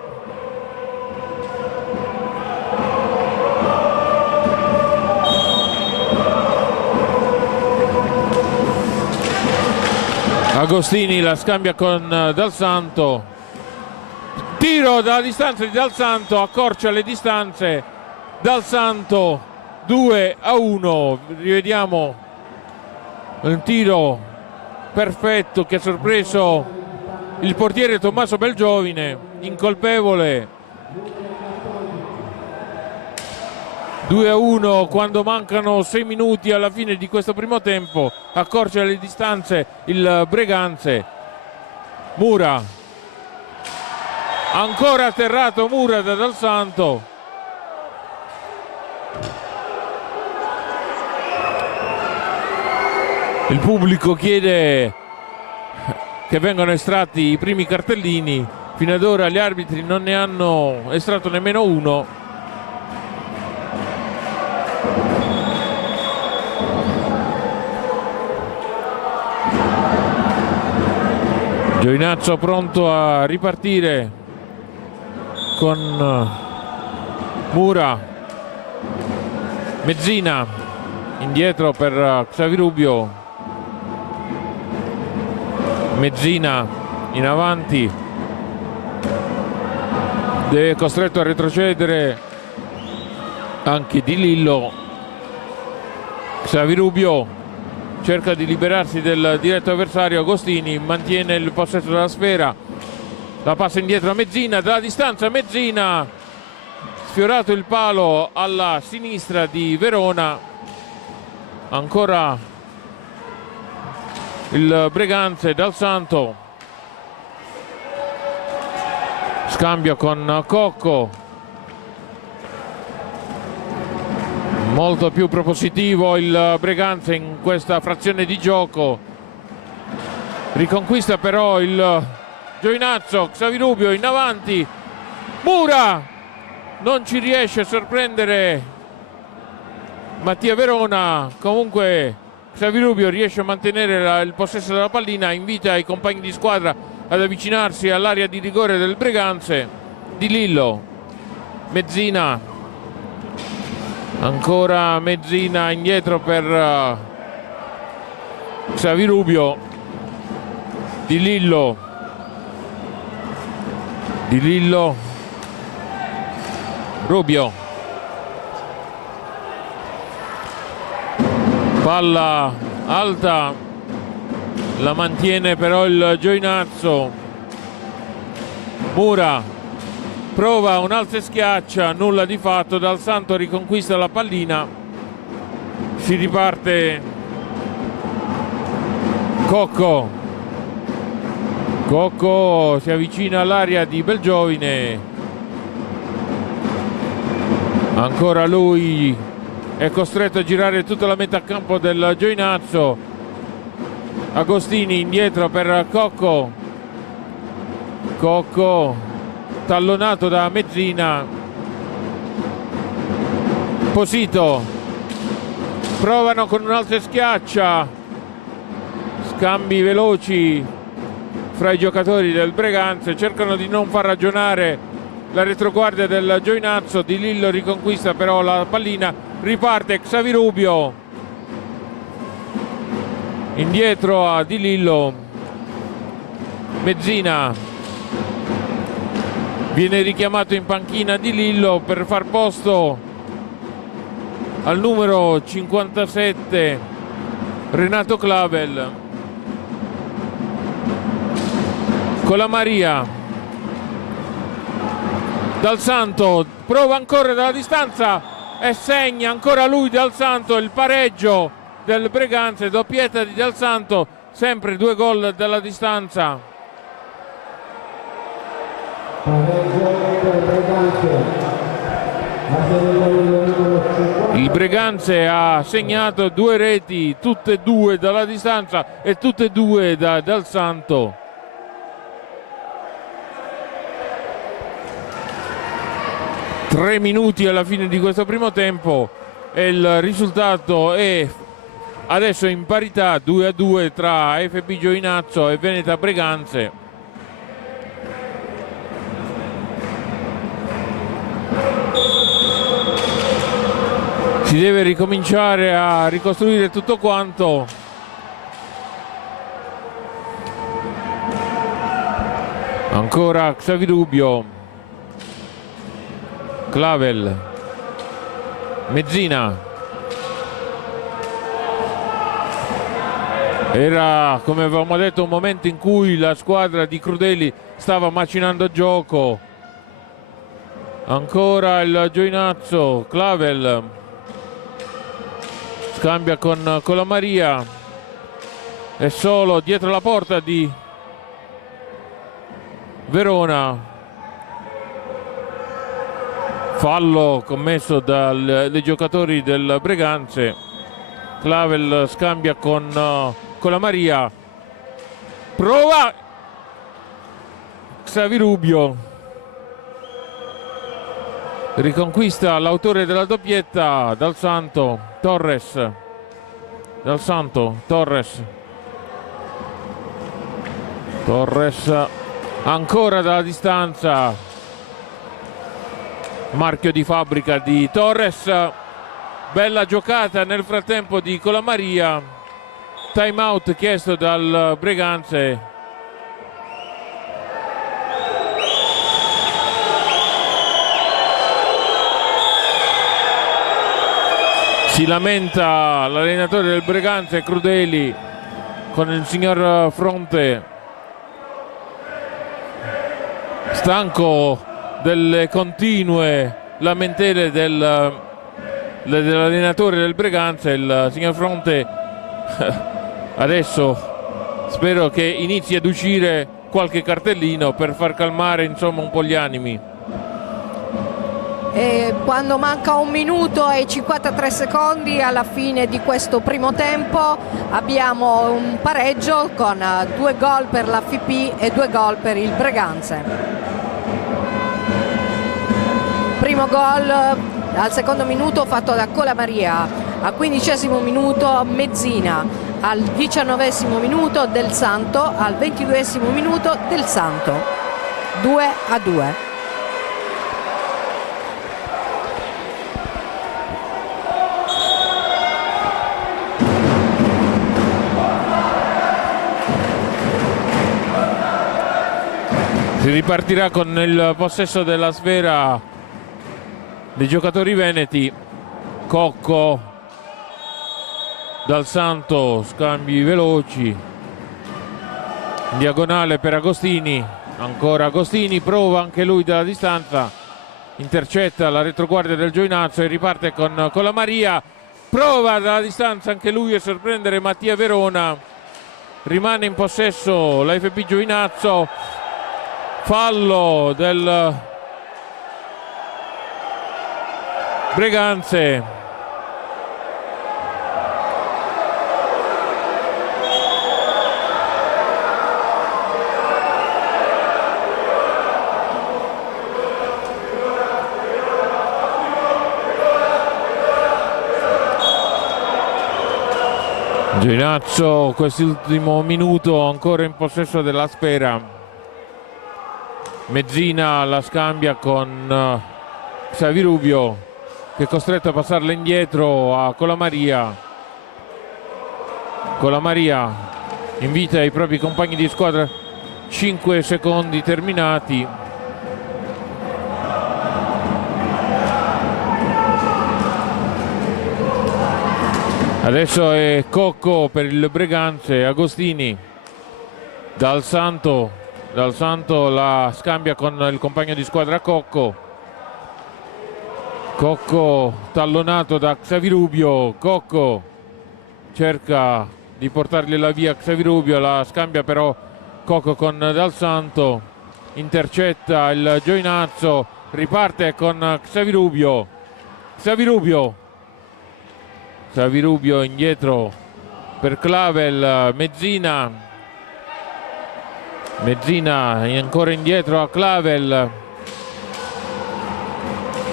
Agostini la scambia con Dal Santo. Tiro dalla distanza di Dal Santo, accorcia le distanze. Dal Santo 2-1. Rivediamo un tiro perfetto che ha sorpreso il portiere Tommaso Belgiovine, incolpevole. 2-1 quando mancano 6 minuti alla fine di questo primo tempo. Accorcia le distanze il Breganze. Mura, ancora atterrato Mura da Dal Santo. Il pubblico chiede che vengano estratti i primi cartellini. Fino ad ora gli arbitri non ne hanno estratto nemmeno uno. Giovinazzo pronto a ripartire con Mura. Mezzina indietro per Xavi Rubio. Mezzina in avanti, è costretto a retrocedere anche Di Lillo. Xavi Rubio cerca di liberarsi del diretto avversario. Agostini mantiene il possesso della sfera, la passa indietro a Mezzina, dalla distanza Mezzina, sfiorato il palo alla sinistra di Verona. Ancora il Breganze. Dal Santo, scambio con Cocco, molto più propositivo il Breganze in questa frazione di gioco. Riconquista però il Giovinazzo. Xavi Rubio in avanti, Mura non ci riesce a sorprendere Mattia Verona. Comunque Xavi Rubio riesce a mantenere il possesso della pallina, invita i compagni di squadra ad avvicinarsi all'area di rigore del Breganze. Di Lillo, Mezzina, ancora Mezzina indietro per Xavi Rubio. Di Lillo, Rubio, palla alta, la mantiene però il Giovinazzo. Mura prova un alza e schiaccia, nulla di fatto. Dal Santo riconquista la pallina, si riparte. Cocco, Cocco si avvicina all'area di Belgiovine, ancora lui è costretto a girare tutta la metà campo del Giovinazzo. Agostini indietro per Cocco, Cocco tallonato da Mezzina. Posito, provano con un'altra schiaccia, scambi veloci fra i giocatori del Breganze, cercano di non far ragionare la retroguardia del Giovinazzo. Di Lillo riconquista però la pallina, riparte Xavirubio, indietro a Di Lillo. Mezzina, viene richiamato in panchina Di Lillo per far posto al numero 57 Renato Clavel. Colamaria, Dal Santo prova ancora dalla distanza e segna ancora lui Dal Santo il pareggio del Breganze, doppietta di Dal Santo, sempre 2 gol dalla distanza. Il Breganze ha segnato 2 reti, tutte e 2 dalla distanza e tutte e 2 da Dal Santo. Tre minuti alla fine di questo primo tempo e il risultato è adesso in parità 2-2 tra FP Giovinazzo e Veneta Breganze. Si deve ricominciare a ricostruire tutto quanto. Ancora Xavirubio, Clavel, Mezzina. Era, come avevamo detto, un momento in cui la squadra di Crudeli stava macinando gioco. Ancora il Giovinazzo, Clavel scambia con Colamaria, è solo dietro la porta di Verona. Fallo commesso dai giocatori del Breganze. Clavel scambia con Colamaria, prova Xavirubio, riconquista l'autore della doppietta Dal Santo, Torres. Dal Santo, Torres, ancora dalla distanza, marchio di fabbrica di Torres. Bella giocata nel frattempo di Colamaria. Time out chiesto dal Breganze. Si lamenta l'allenatore del Breganze, Crudeli, con il signor Fronte, stanco delle continue lamentele dell'allenatore del Breganze. Il signor Fronte adesso spero che inizi ad uscire qualche cartellino per far calmare insomma un po' gli animi. E quando manca 1 minuto e 53 secondi alla fine di questo primo tempo abbiamo un pareggio con 2 gol per l'AFP e 2 gol per il Breganze. Primo gol al secondo minuto fatto da Colamaria, al 15° minuto Mezzina, al 19° minuto Del Santo, al 22° minuto Del Santo. 2-2. Si ripartirà con il possesso della sfera dei giocatori veneti. Cocco, Dal Santo, scambi veloci, in diagonale per Agostini, ancora Agostini, prova anche lui dalla distanza, intercetta la retroguardia del Giovinazzo e riparte con Colamaria, prova dalla distanza anche lui a sorprendere Mattia Verona. rimane in possesso la FP Giovinazzo. Fallo del Breganze. Giovinazzo quest'ultimo minuto ancora in possesso della sfera. Mezzina la scambia con Xavi Rubio, che è costretto a passarla indietro a Colamaria. Colamaria invita i propri compagni di squadra, 5 secondi terminati. Adesso è Cocco per il Breganze, Agostini, Dal Santo la scambia con il compagno di squadra Cocco. Cocco tallonato da Xavi Rubio, Cocco cerca di portargliela via Xavi Rubio, la scambia però Cocco con Dal Santo, intercetta il Giovinazzo, riparte con Xavi Rubio. Xavi Rubio indietro per Clavel, Mezzina ancora indietro a Clavel.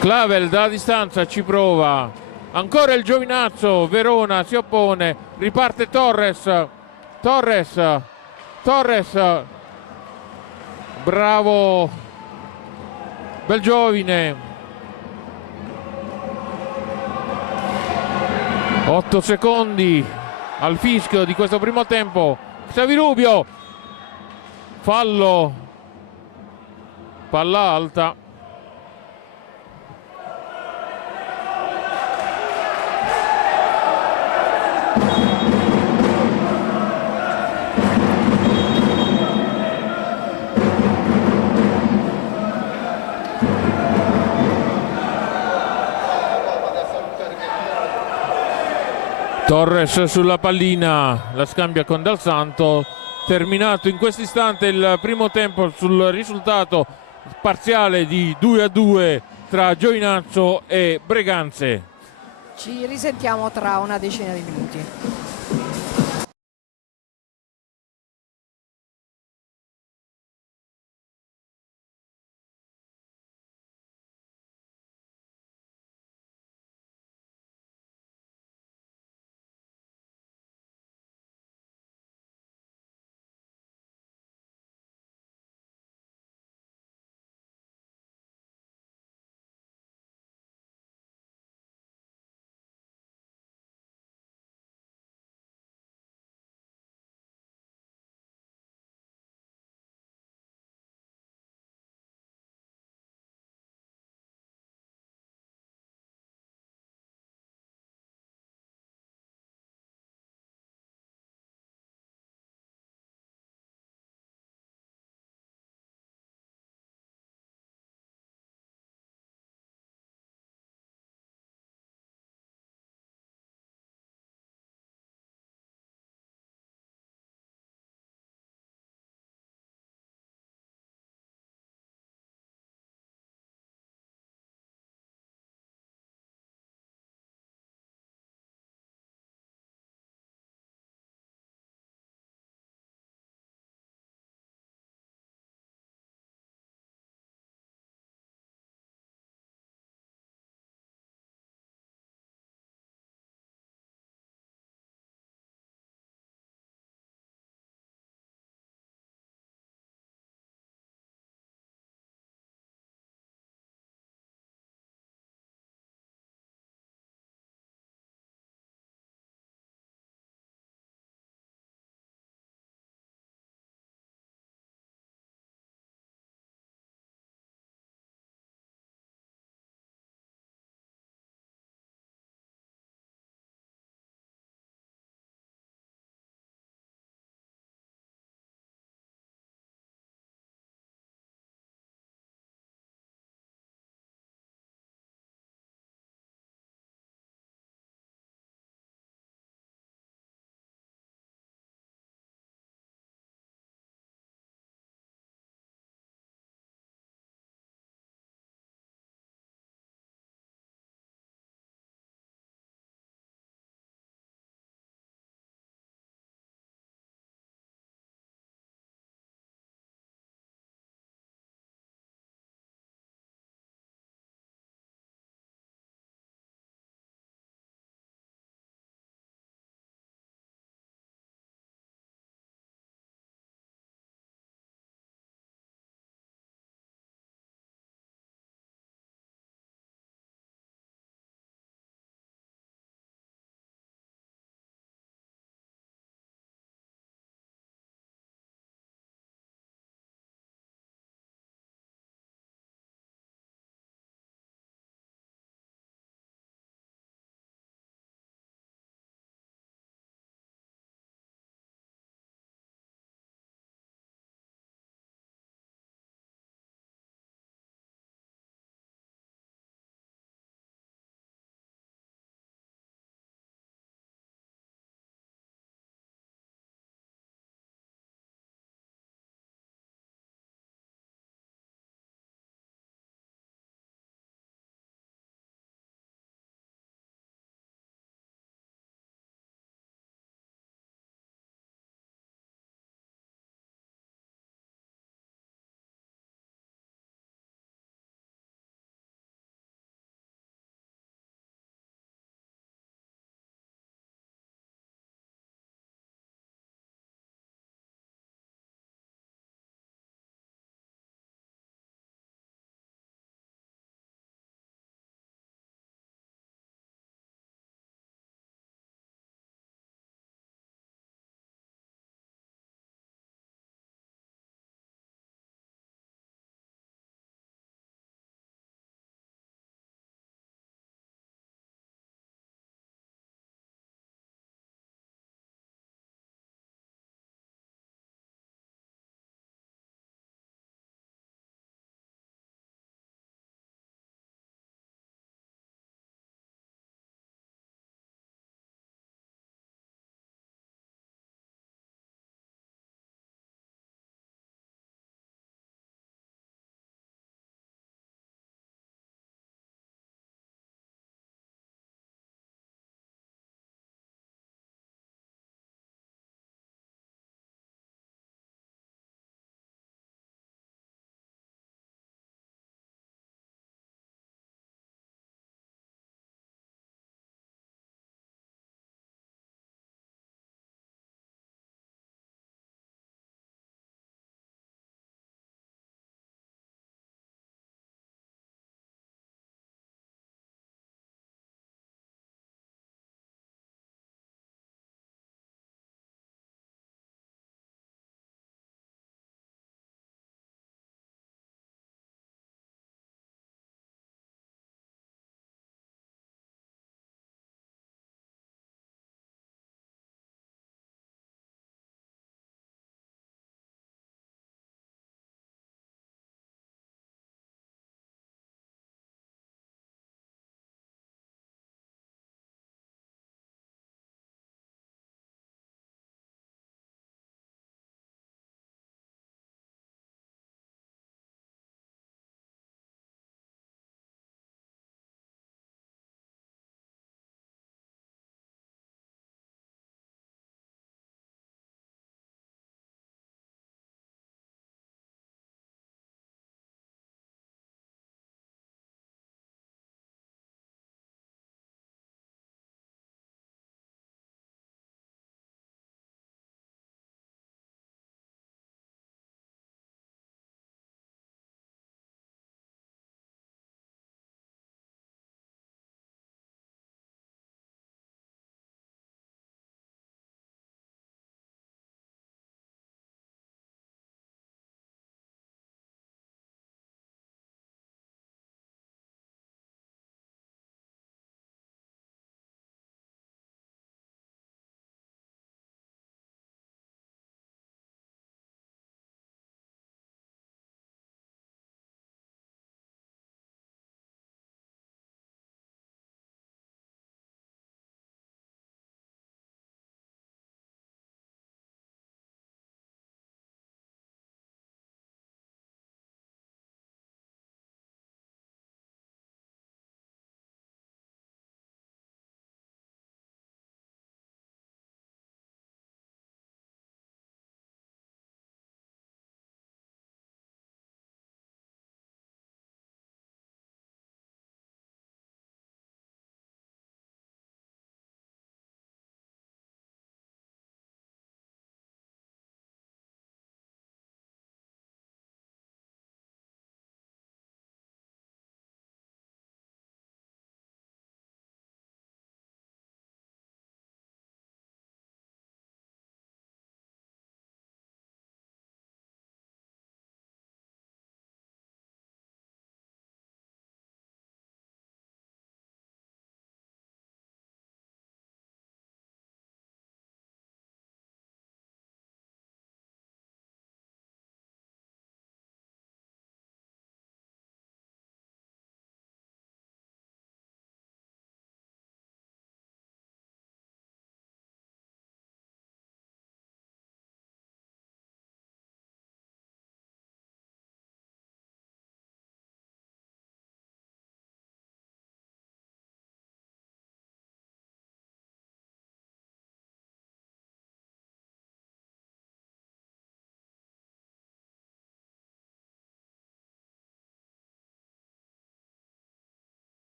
Clavel da distanza ci prova, ancora il Giovinazzo, Verona si oppone, riparte Torres, bravo Belgiovine. 8 secondi al fischio di questo primo tempo. Xavi Rubio, fallo, palla alta. Torres sulla pallina, la scambia con Dal Santo. Terminato in questo istante il primo tempo sul risultato parziale di 2-2 tra Giovinazzo e Breganze. Ci risentiamo tra una decina di minuti.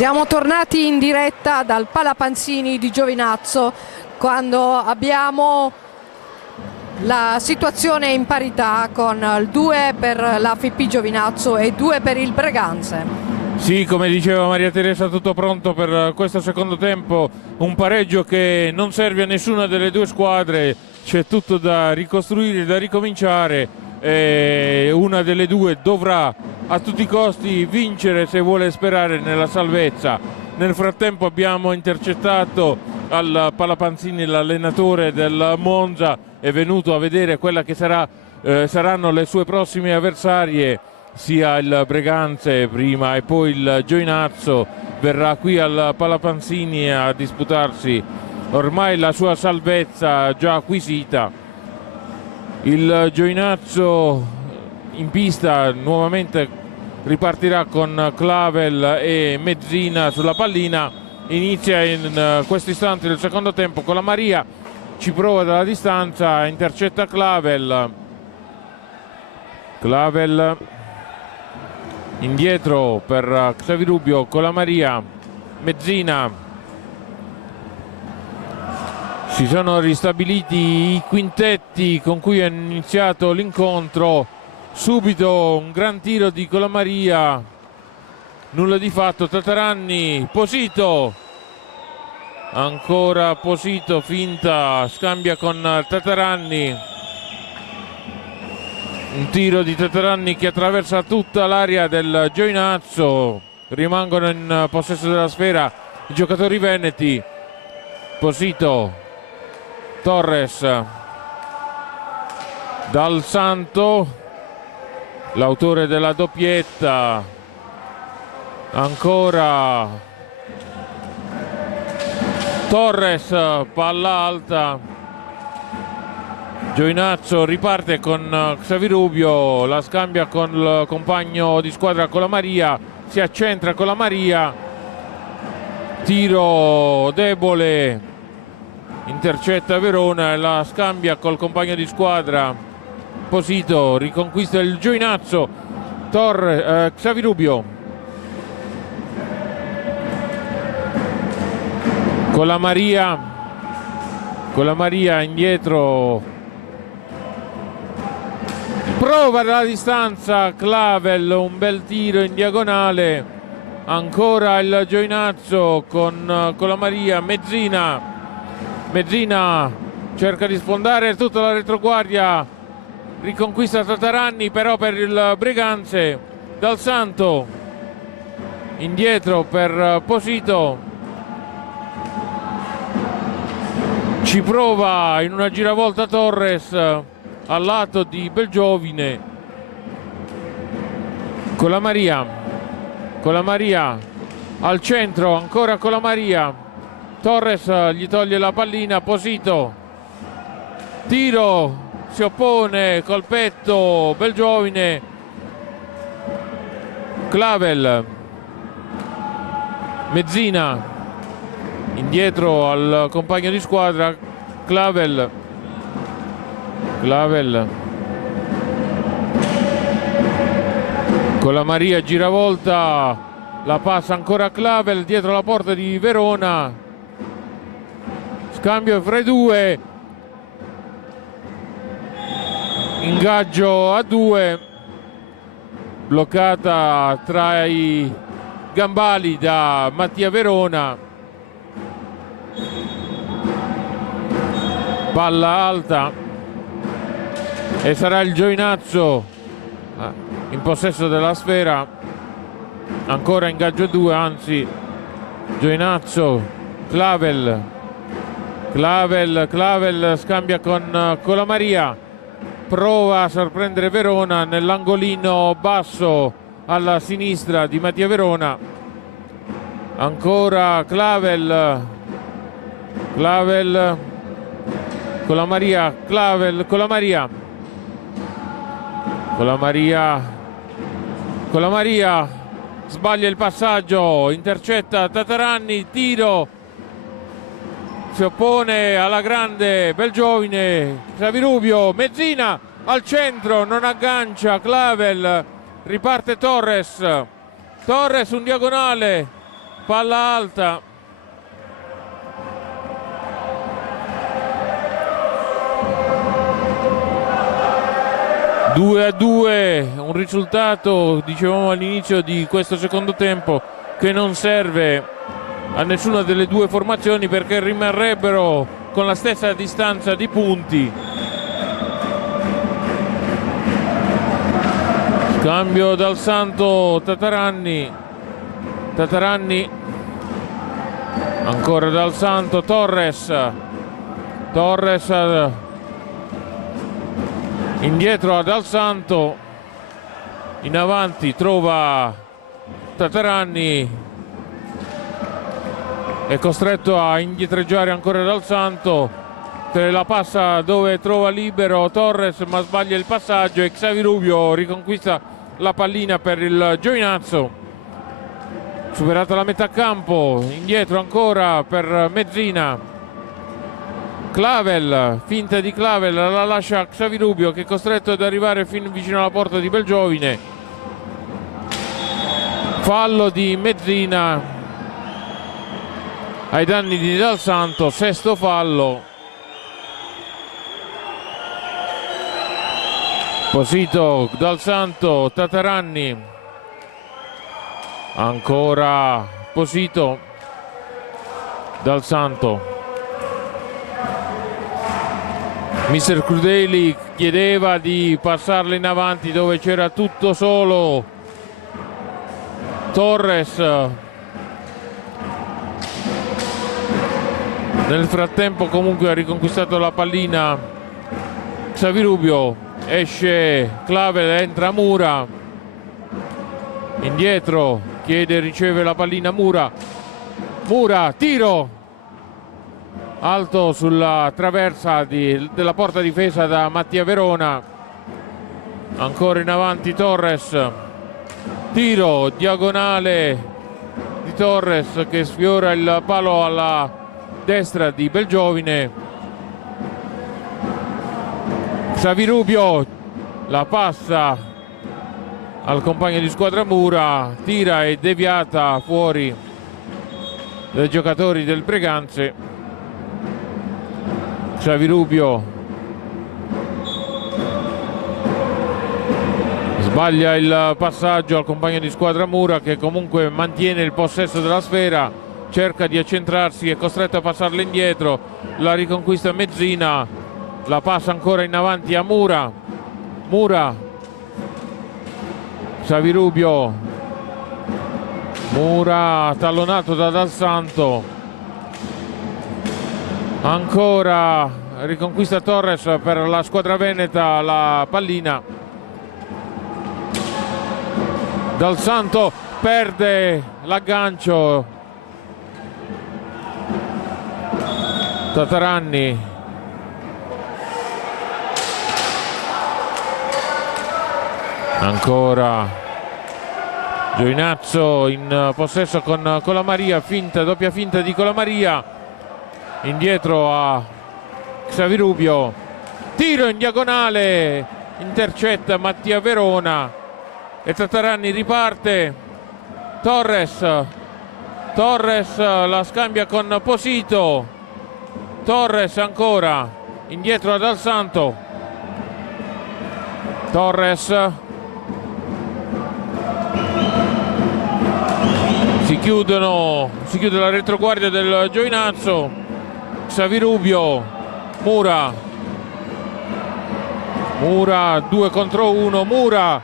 Siamo tornati in diretta dal Palapanzini di Giovinazzo quando abbiamo la situazione in parità con il 2 per la FP Giovinazzo e 2 per il Breganze. Sì, come diceva Maria Teresa, tutto pronto per questo secondo tempo, un pareggio che non serve a nessuna delle due squadre, c'è tutto da ricostruire, da ricominciare, e una delle due dovrà a tutti i costi vincere se vuole sperare nella salvezza. Nel frattempo abbiamo intercettato al Palapanzini l'allenatore del Monza, è venuto a vedere quella che saranno le sue prossime avversarie, sia il Breganze prima e poi il Giovinazzo. Verrà qui al Palapanzini a disputarsi ormai la sua salvezza già acquisita. Il Giovinazzo in pista nuovamente ripartirà con Clavel e Mezzina sulla pallina. Inizia in questo istante il secondo tempo con la Maria, ci prova dalla distanza, intercetta Clavel indietro per Xavirubio con la Maria, Mezzina. Si sono ristabiliti i quintetti con cui è iniziato l'incontro. Subito un gran tiro di Colamaria, nulla di fatto. Tataranni, Posito, ancora Posito, finta, scambia con Tataranni, un tiro di Tataranni che attraversa tutta l'area del Giovinazzo. Rimangono in possesso della sfera i giocatori veneti. Posito, Torres, Dal Santo, l'autore della doppietta, ancora Torres, palla alta. Giovinazzo riparte con Xavirubio, la scambia con il compagno di squadra con la Maria, si accentra con la Maria, tiro debole, intercetta Verona e la scambia col compagno di squadra. Posito riconquista il Giovinazzo, Xavirubio con la Maria indietro, prova dalla distanza Clavel, un bel tiro in diagonale. Ancora il Giovinazzo con la Maria. Mezzina cerca di sfondare tutta la retroguardia, riconquista Tataranni però per il Breganze. Dal Santo indietro per Posito, ci prova in una giravolta Torres al lato di Belgiovine con la Maria al centro, ancora con la Maria. Torres gli toglie la pallina, Posito, tiro, si oppone col petto Belgiovine. Clavel, Mezzina indietro al compagno di squadra. Clavel con la Maria, giravolta, la passa ancora a Clavel dietro la porta di Verona, scambio fra i due, ingaggio a due, bloccata tra i gambali da Mattia Verona, palla alta e sarà il Giovinazzo in possesso della sfera. Ancora ingaggio 2, anzi Giovinazzo, Clavel scambia con la Maria, prova a sorprendere Verona nell'angolino basso alla sinistra di Mattia Verona. Ancora Clavel con la Maria, Clavel con la Maria, sbaglia il passaggio, intercetta Tataranni, tiro, si oppone alla grande Belgiovine. Xavirubio, Mezzina al centro, non aggancia Clavel, riparte Torres, un diagonale, palla alta. Due a due, un risultato, dicevamo all'inizio di questo secondo tempo, che non serve a nessuna delle due formazioni perché rimarrebbero con la stessa distanza di punti. Scambio dal Santo Tataranni, ancora dal Santo, Torres, indietro a Dal Santo, in avanti trova Tataranni, è costretto a indietreggiare ancora Dal Santo, la passa dove trova libero Torres ma sbaglia il passaggio e Xavi Rubio riconquista la pallina per il Giovinazzo. Superata la metà campo, indietro ancora per Mezzina. Clavel, finta di Clavel, la lascia Xavi Rubio che è costretto ad arrivare fin vicino alla porta di Belgiovine. Fallo di Mezzina ai danni di Dal Santo, sesto fallo. Posito, Dal Santo, Tataranni, ancora Posito, Dal Santo. Mister Crudeli chiedeva di passarla in avanti dove c'era tutto solo Torres. Nel frattempo comunque ha riconquistato la pallina Xavi Rubio, esce Clavel, entra Mura, indietro, chiede e riceve la pallina Mura, tiro alto sulla traversa della porta difesa da Mattia Verona, ancora in avanti Torres, tiro diagonale di Torres che sfiora il palo alla destra di Belgiovine. Xavi Rubio la passa al compagno di squadra Mura, tira e deviata fuori dai giocatori del Breganze. Xavi Rubio sbaglia il passaggio al compagno di squadra Mura che comunque mantiene il possesso della sfera, cerca di accentrarsi, è costretto a passarla indietro, la riconquista Mezzina, la passa ancora in avanti a Mura, Xavi Rubio, Mura tallonato da Dal Santo, ancora riconquista Torres per la squadra veneta la pallina. Dal Santo perde l'aggancio, Tataranni, ancora Giovinazzo in possesso con Colamaria, doppia finta di Colamaria, indietro a Xavi Rubio, tiro in diagonale, intercetta Mattia Verona e Tataranni riparte. Torres la scambia con Posito, Torres ancora indietro ad Dal Santo, Torres, si chiude la retroguardia del Giovinazzo. Xavi Rubio, Mura, 2 contro 1, Mura,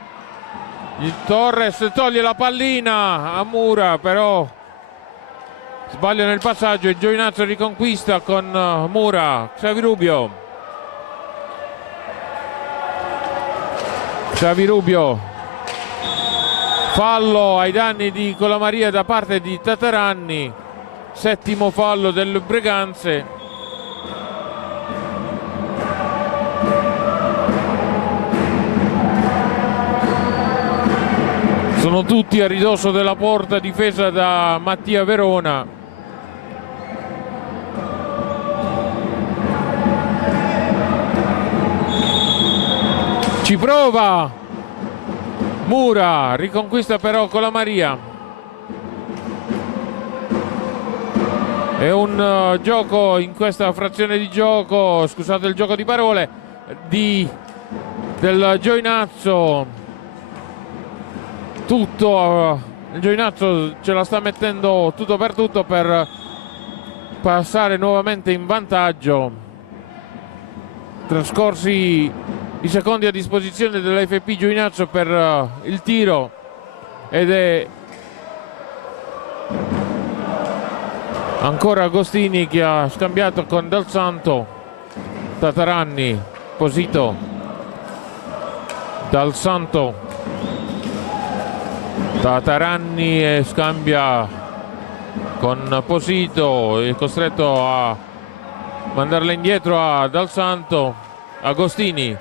Torres toglie la pallina a Mura, però sbaglia nel passaggio e Giovinazzo riconquista con Mura. Xavi Rubio, fallo ai danni di Colamaria da parte di Tataranni, settimo fallo del Breganze. Sono tutti a ridosso della porta difesa da Mattia Verona. Ci prova Mura, riconquista però Colamaria. È un gioco in questa frazione di gioco, scusate il gioco di parole, del Giovinazzo. Tutto il Giovinazzo ce la sta mettendo tutto per passare nuovamente in vantaggio. Trascorsi i secondi a disposizione dell'FP Giovinazzo per il tiro, ed è ancora Agostini che ha scambiato con Dal Santo. Tataranni, Posito, Dal Santo, Tataranni e scambia con Posito, è costretto a mandarla indietro a Dal Santo. Agostini,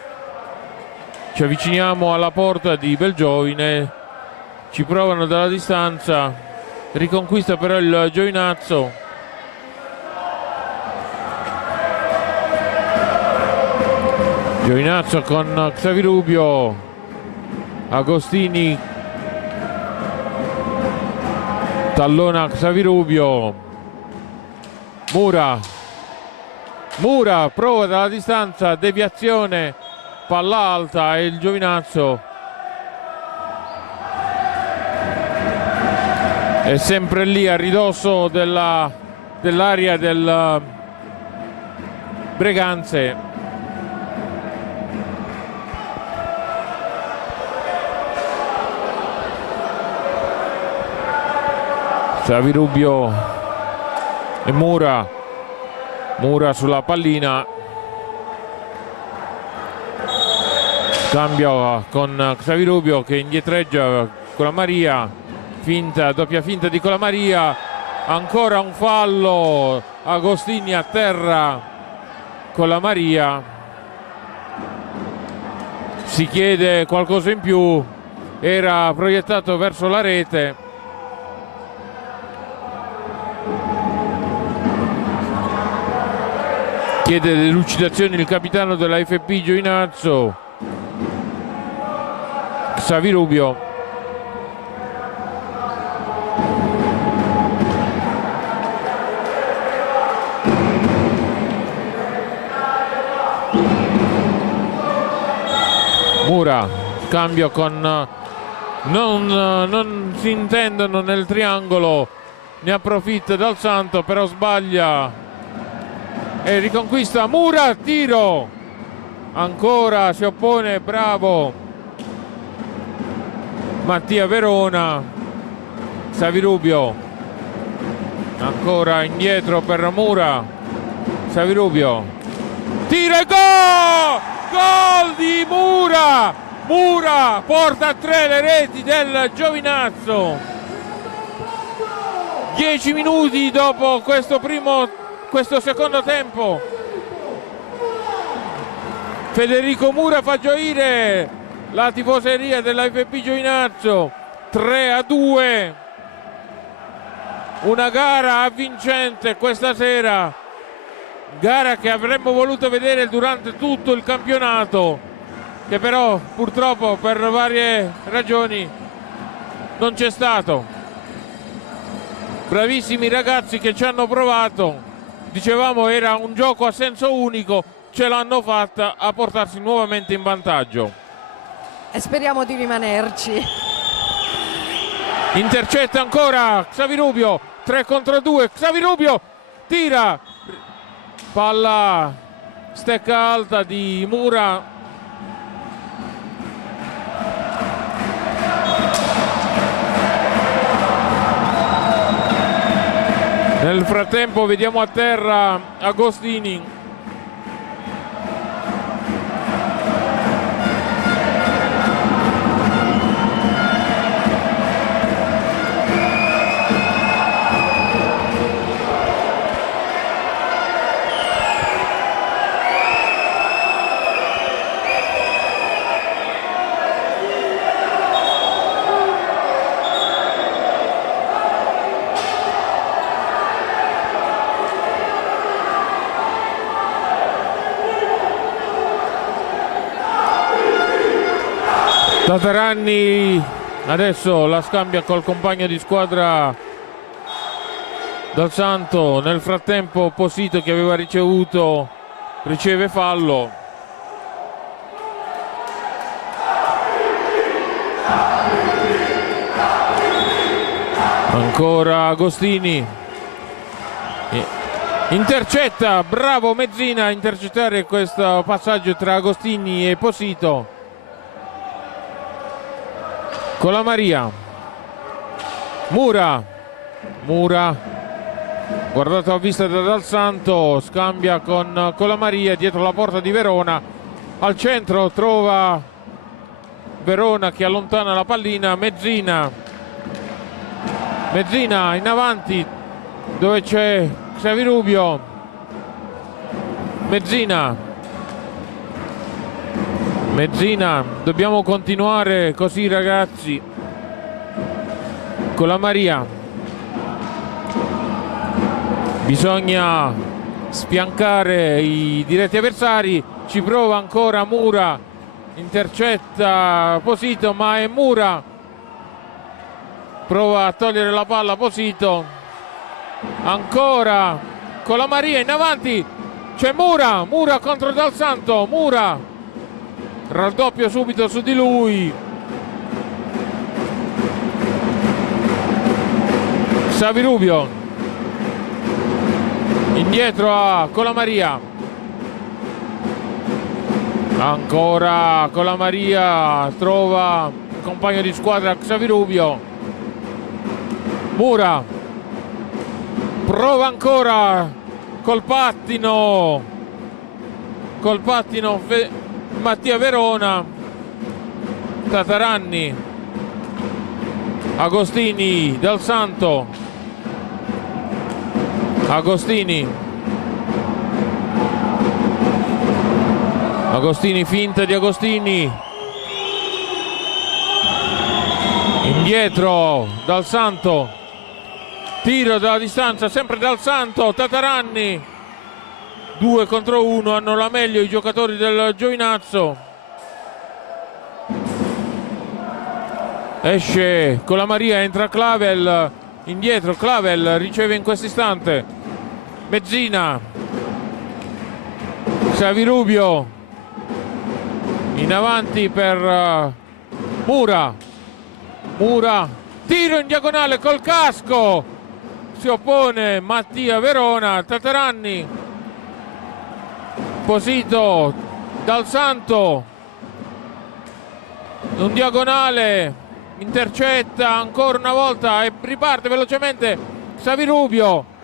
ci avviciniamo alla porta di Belgiovine, ci provano dalla distanza, riconquista però il Giovinazzo. Giovinazzo con Xavirubio, Agostini tallona Xavirubio, Mura prova dalla distanza, deviazione, palla alta e il Giovinazzo è sempre lì a ridosso dell'area del Breganze. Xavirubio e Mura sulla pallina, cambio con Xavirubio che indietreggia Colamaria, doppia finta di Colamaria, ancora un fallo, Agostini a terra, Colamaria si chiede qualcosa in più, era proiettato verso la rete. Chiede delucidazioni il capitano della FP Giovinazzo, Xavirubio. Mura, cambio con non si intendono nel triangolo, ne approfitta Dal Santo, però sbaglia e riconquista Mura, tiro, ancora si oppone, bravo Mattia Verona. Xavirubio ancora indietro per Mura, Xavirubio tira e gol di Mura porta a 3 le reti del Giovinazzo. 10 minuti dopo questo secondo tempo, Federico Mura fa gioire la tifoseria della FP Giovinazzo. 3-2, una gara avvincente questa sera, gara che avremmo voluto vedere durante tutto il campionato, che però purtroppo per varie ragioni non c'è stato. Bravissimi ragazzi che ci hanno provato, dicevamo era un gioco a senso unico, ce l'hanno fatta a portarsi nuovamente in vantaggio. E speriamo di rimanerci. Intercetta ancora Xavirubio, 3 contro 2, Xavirubio tira, palla stecca alta di Mura. Nel frattempo vediamo a terra Agostini. Tataranni adesso la scambia col compagno di squadra Dal Santo. Nel frattempo Posito, che aveva ricevuto, riceve fallo. Ancora Agostini, intercetta, bravo Mezzina a intercettare questo passaggio tra Agostini e Posito. Con la Maria, Mura, guardato a vista da Dal Santo, scambia con la Maria dietro la porta di Verona. Al centro trova Verona che allontana la pallina. Mezzina in avanti dove c'è Xavirubio. Mezzina, dobbiamo continuare così ragazzi. Con la Maria bisogna spiancare i diretti avversari. Ci prova ancora Mura, intercetta Posito, ma è Mura. Prova a togliere la palla Posito. Ancora con la Maria in avanti. C'è Mura contro Dal Santo. Mura raddoppio subito su di lui. Xavirubio indietro con la Maria. Ancora con la Maria, trova il compagno di squadra Xavirubio. Mura prova ancora col pattino Mattia Verona. Tataranni, Agostini, Dal Santo, Agostini, finta di Agostini, indietro Dal Santo, tiro dalla distanza sempre Dal Santo. Tataranni, 2 contro 1, hanno la meglio i giocatori del Giovinazzo. Esce con la Maria, entra Clavel, indietro Clavel, riceve in questo istante Mezzina. Xavirubio in avanti per Mura, tiro in diagonale col casco, si oppone Mattia Verona. Tataranni, Posito, Dal Santo, un diagonale, intercetta ancora una volta e riparte velocemente Xavirubio.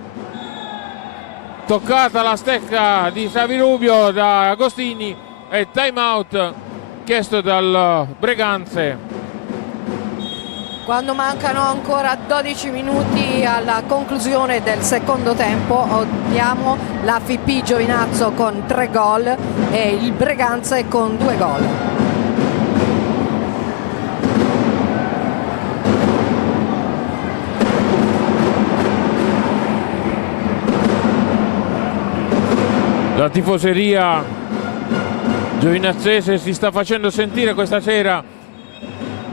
Toccata la stecca di Xavirubio da Agostini e time out chiesto dal Breganze. Quando mancano ancora 12 minuti alla conclusione del secondo tempo, abbiamo la FP Giovinazzo con 3 gol e il Breganze con 2 gol. La tifoseria giovinazzese si sta facendo sentire questa sera,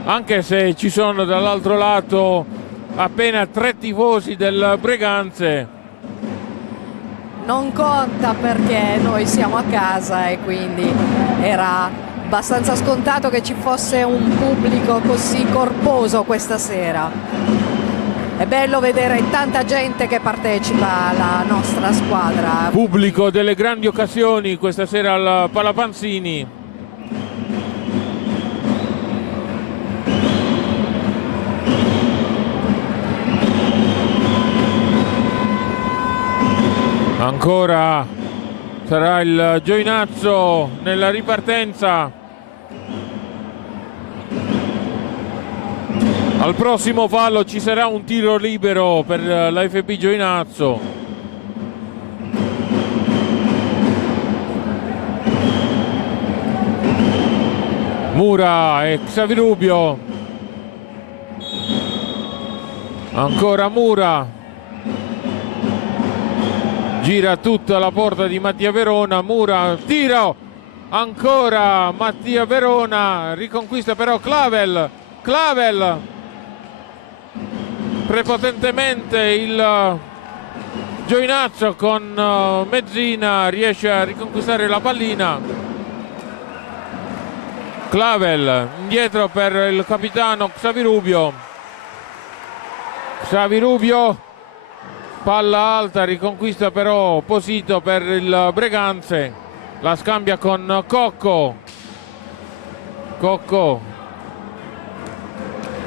anche se ci sono dall'altro lato appena 3 tifosi del Breganze. Non conta perché noi siamo a casa e quindi era abbastanza scontato che ci fosse un pubblico così corposo questa sera. È bello vedere tanta gente che partecipa alla nostra squadra. Pubblico delle grandi occasioni questa sera al Palapanzini. Ancora sarà il Giovinazzo nella ripartenza. Al prossimo fallo ci sarà un tiro libero per la FP Giovinazzo. Mura e Xavirubio. Ancora Mura. Gira tutta la porta di Mattia Verona. Mura, tiro. Ancora Mattia Verona. Riconquista però Clavel. Prepotentemente il Giovinazzo con Mezzina, riesce a riconquistare la pallina. Clavel indietro per il capitano Xavirubio. Xavirubio, palla alta, riconquista però Posito per il Breganze, la scambia con Cocco. Cocco,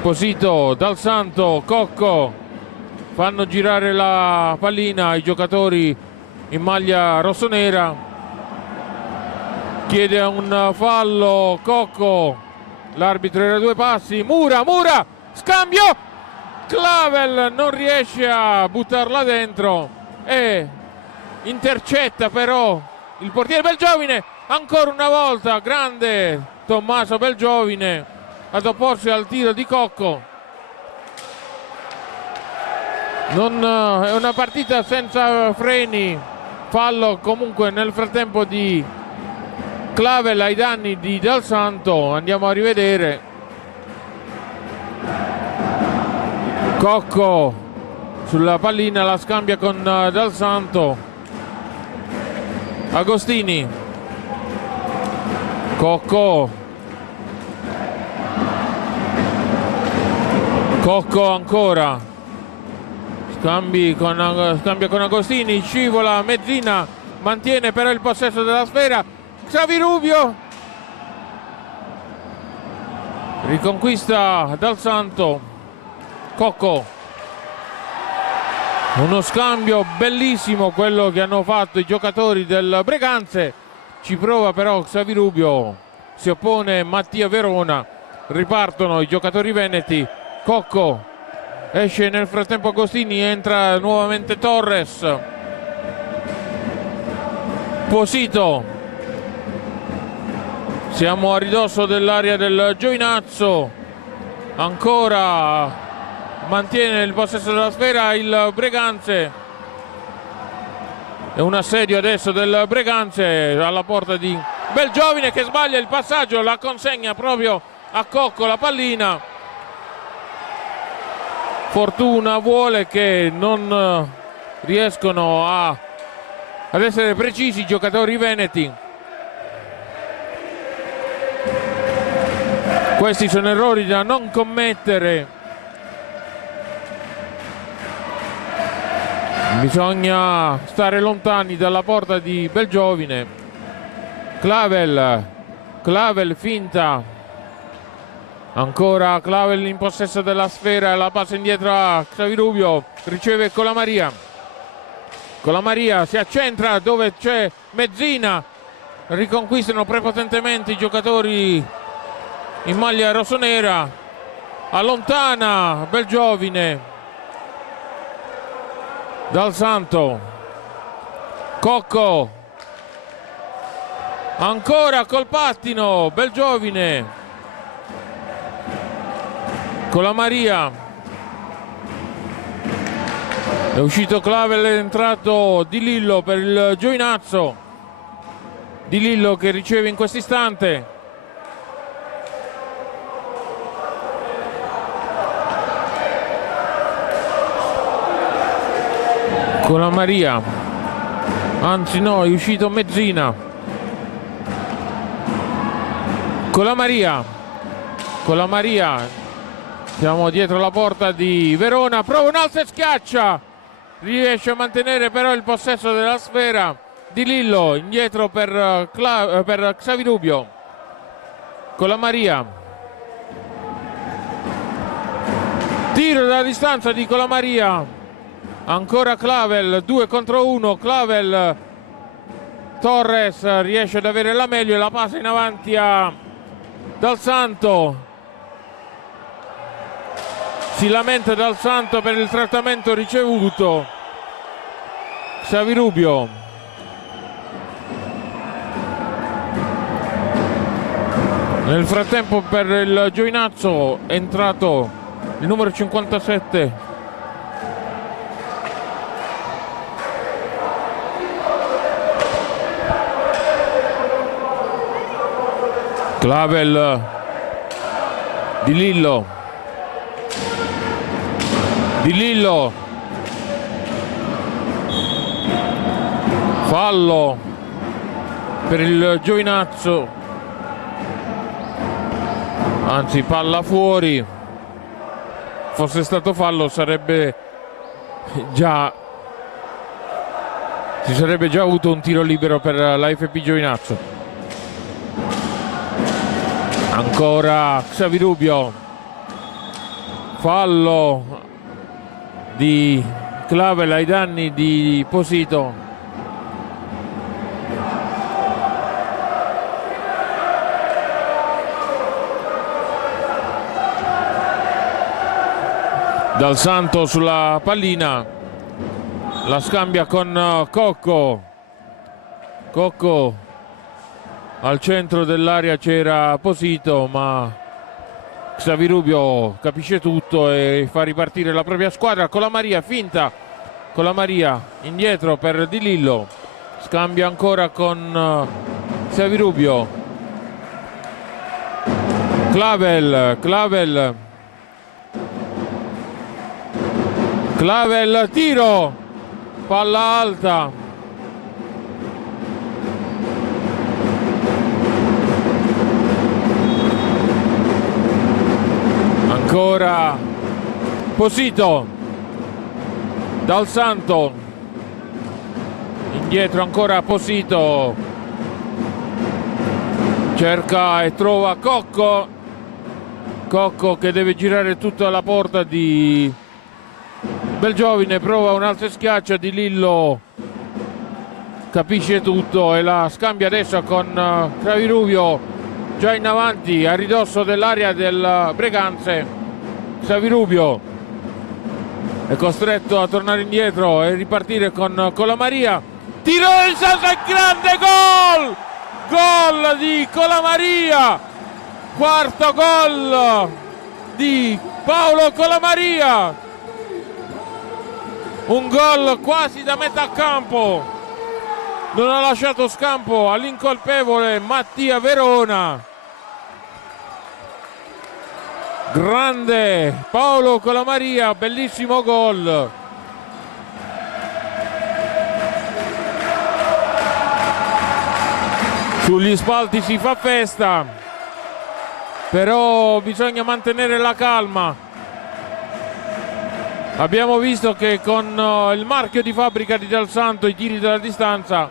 Posito, Dal Santo, Cocco, fanno girare la pallina i giocatori in maglia rossonera. Chiede un fallo Cocco, l'arbitro era a 2 passi. Mura, scambio, Clavel non riesce a buttarla dentro e intercetta però il portiere Belgiovine. Ancora una volta grande Tommaso Belgiovine ad opporsi al tiro di Cocco. È una partita senza freni. Fallo comunque nel frattempo di Clavel ai danni di Dal Santo. Andiamo a rivedere. Cocco sulla pallina, la scambia con Dal Santo. Agostini, Cocco, ancora scambia con Agostini, scivola Mezzina, mantiene però il possesso della sfera. Xavirubio riconquista Dal Santo. Cocco, uno scambio bellissimo quello che hanno fatto i giocatori del Breganze. Ci prova però Xavirubio, si oppone Mattia Verona, ripartono i giocatori veneti. Cocco, esce nel frattempo Agostini, entra nuovamente Torres. Posito, siamo a ridosso dell'area del Giovinazzo, ancora mantiene il possesso della sfera il Breganze. È un assedio adesso del Breganze alla porta di Belgiovine, che sbaglia il passaggio, la consegna proprio a Cocco la pallina. Fortuna vuole che non riescono ad essere precisi i giocatori veneti. Questi sono errori da non commettere. Bisogna stare lontani dalla porta di Belgiovine. Clavel finta. Ancora Clavel in possesso della sfera, la passa indietro a Xavirubio, riceve Colamaria. Colamaria si accentra dove c'è Mezzina. Riconquistano prepotentemente i giocatori in maglia rossonera. Allontana Belgiovine. Dal Santo, Cocco, ancora col pattino Belgiovine, Colamaria, è uscito Clavel, è entrato Di Lillo per il Giovinazzo. Di Lillo che riceve in questo istante. Colamaria, anzi no, è uscito Mezzina. Colamaria, siamo dietro la porta di Verona, prova un alzo e schiaccia, riesce a mantenere però il possesso della sfera. Di Lillo indietro per Xavirubio. Colamaria, tiro da distanza di Colamaria. Ancora Clavel, 2 contro 1, Clavel, Torres riesce ad avere la meglio e la passa in avanti a Dal Santo. Si lamenta Dal Santo per il trattamento ricevuto. Xavirubio. Nel frattempo per il Giovinazzo è entrato il numero 57. Clavel, Di Lillo, fallo per il Giovinazzo, anzi palla fuori. Fosse stato fallo si sarebbe già avuto un tiro libero per la FP Giovinazzo. Ancora Xavi fallo di Clavel ai danni di Posito. Dal Santo sulla pallina, la scambia con Cocco. Cocco al centro dell'area, c'era Posito, ma Xavi Rubio capisce tutto e fa ripartire la propria squadra. Con la Maria, finta con la Maria, indietro per Di Lillo, scambia ancora con Xavi Rubio. Clavel, tiro, palla alta. Ancora Posito, Dal Santo, indietro ancora Posito, cerca e trova Cocco che deve girare tutta la porta di Belgiovine, prova un alzo e schiaccia. Di Lillo capisce tutto e la scambia adesso con Xavi Rubio, già in avanti a ridosso dell'area del Breganze. Xavi Rubio è costretto a tornare indietro e ripartire con la Maria. Tiro del Santo, è grande, gol di Colamaria, quarto gol di Paolo Colamaria. Un gol quasi da metà campo, non ha lasciato scampo all'incolpevole Mattia Verona. Grande Paolo Colamaria, bellissimo gol. Sugli spalti si fa festa, però bisogna mantenere la calma. Abbiamo visto che con il marchio di fabbrica di Dal Santo i tiri dalla distanza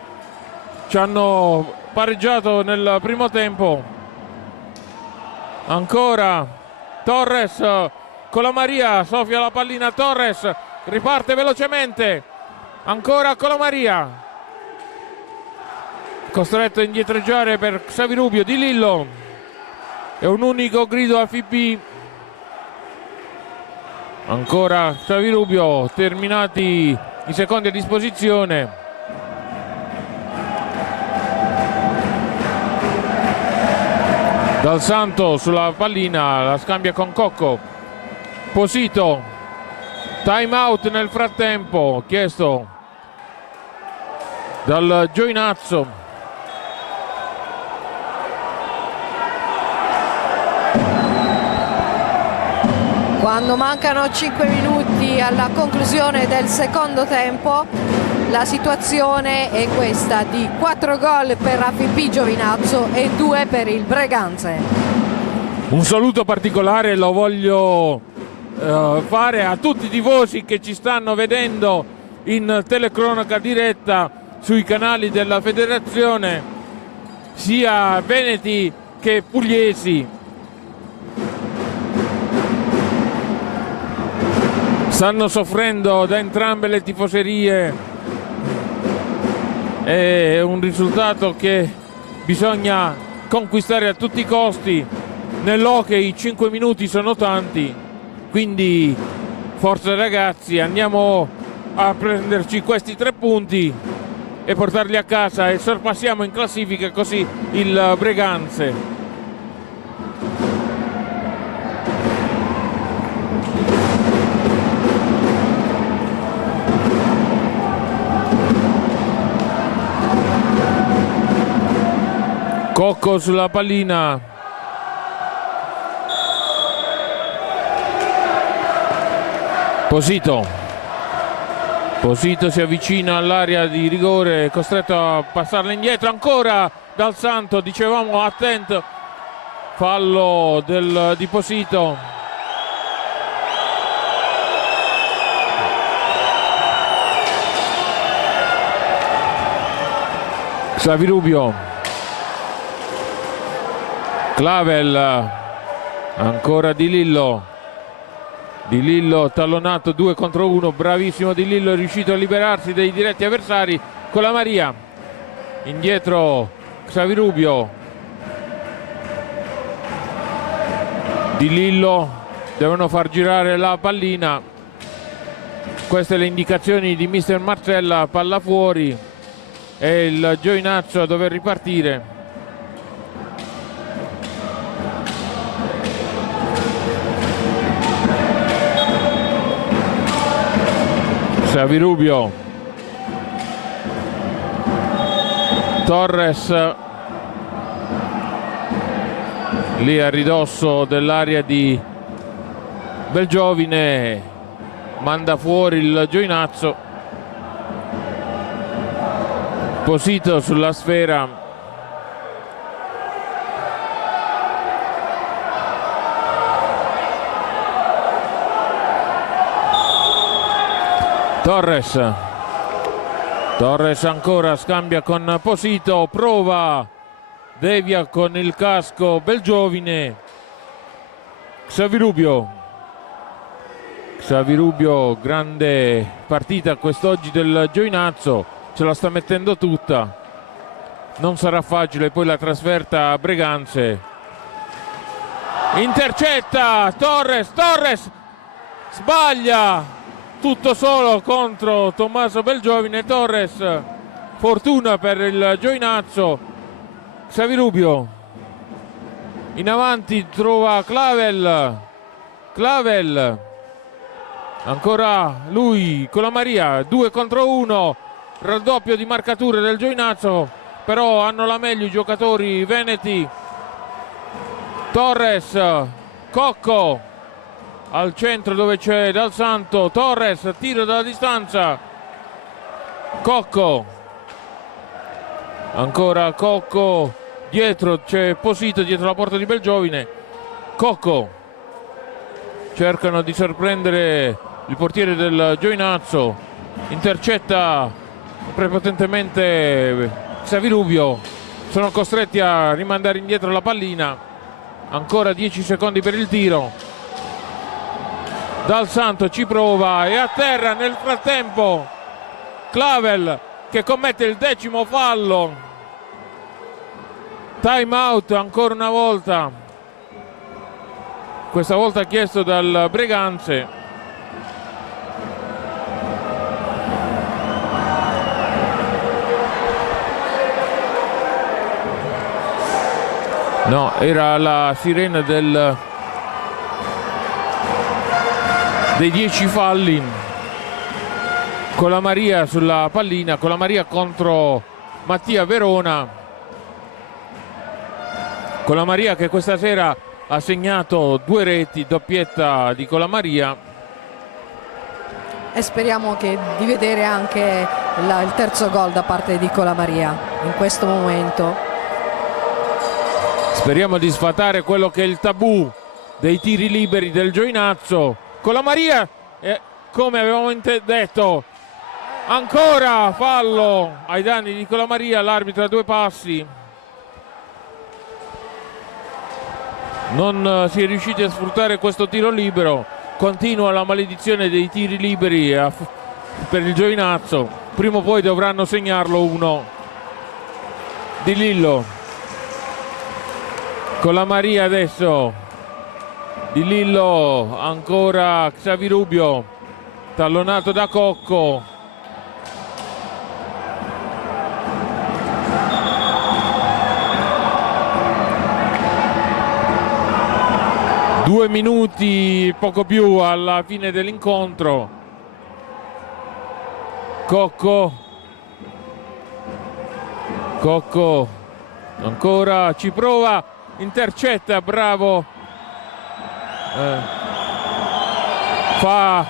ci hanno pareggiato nel primo tempo. Ancora Torres con la Maria, soffia la pallina Torres, riparte velocemente, ancora con la Maria, costretto a indietreggiare per Xavi Rubio. Di Lillo, è un unico grido a FIB. Ancora Xavi Rubio, terminati i secondi a disposizione. Dal Santo sulla pallina, la scambia con Cocco. Posito, time out nel frattempo chiesto dal Giovinazzo. Quando mancano 5 minuti alla conclusione del secondo tempo, la situazione è questa di 4 gol per AFP Giovinazzo e 2 per il Breganze. Un saluto particolare lo voglio fare a tutti i tifosi che ci stanno vedendo in telecronaca diretta sui canali della federazione, sia veneti che pugliesi. Stanno soffrendo da entrambe le tifoserie, è un risultato che bisogna conquistare a tutti i costi. Nell'hockey 5 minuti sono tanti, quindi forza ragazzi, andiamo a prenderci questi 3 punti e portarli a casa e sorpassiamo in classifica così il Breganze. Cocco sulla pallina, Posito, Posito si avvicina all'area di rigore, è costretto a passarla indietro, ancora Dal Santo, dicevamo attento, fallo di Posito. Xavi Clavel, ancora Di Lillo tallonato 2 contro 1, bravissimo Di Lillo, è riuscito a liberarsi dei diretti avversari con la Maria. Indietro Xavi Rubio, Di Lillo, devono far girare la pallina, queste le indicazioni di mister Marcella, palla fuori, è il Giovinazzo a dover ripartire. Xavi Rubio, Torres lì a ridosso dell'area di Belgiovine, manda fuori il Giovinazzo. Posito sulla sfera, Torres ancora, scambia con Posito, prova, devia con il casco Belgiovine. Xavi Rubio, grande partita quest'oggi del Giovinazzo, ce la sta mettendo tutta, non sarà facile poi la trasferta a Breganze. Intercetta Torres, sbaglia, tutto solo contro Tommaso Belgiovine. Torres, fortuna per il Giovinazzo. Xavi Rubio in avanti, trova Clavel, ancora lui con la Maria, 2 contro 1, raddoppio di marcature del Giovinazzo, però hanno la meglio i giocatori veneti. Torres, Cocco al centro dove c'è Dal Santo, Torres, tiro dalla distanza, Cocco, ancora Cocco, dietro c'è Posito, dietro la porta di Belgiovine. Cocco, cercano di sorprendere il portiere del Giovinazzo, intercetta prepotentemente Xavi Rubio, sono costretti a rimandare indietro la pallina, ancora 10 secondi per il tiro. Dal Santo ci prova e a terra nel frattempo Clavel, che commette il 10° fallo. Time out ancora una volta, questa volta chiesto dal Breganze. No, era la sirena dei 10 falli con la Maria sulla pallina, con la Maria contro Mattia Verona, con la Maria che questa sera ha segnato 2 reti, doppietta di Colamaria, e speriamo di vedere anche il terzo gol da parte di Colamaria in questo momento. Speriamo di sfatare quello che è il tabù dei tiri liberi del Giovinazzo. Colamaria, come avevamo detto, ancora fallo ai danni di Colamaria, l'arbitro a 2 passi. Non si è riusciti a sfruttare questo tiro libero, continua la maledizione dei tiri liberi per il Giovinazzo, prima o poi dovranno segnarlo uno. Di Lillo con la Maria adesso, Di Lillo, ancora Xavi Rubio, tallonato da Cocco. Due minuti, poco più, alla fine dell'incontro. Cocco, ancora ci prova, intercetta, bravo. Fa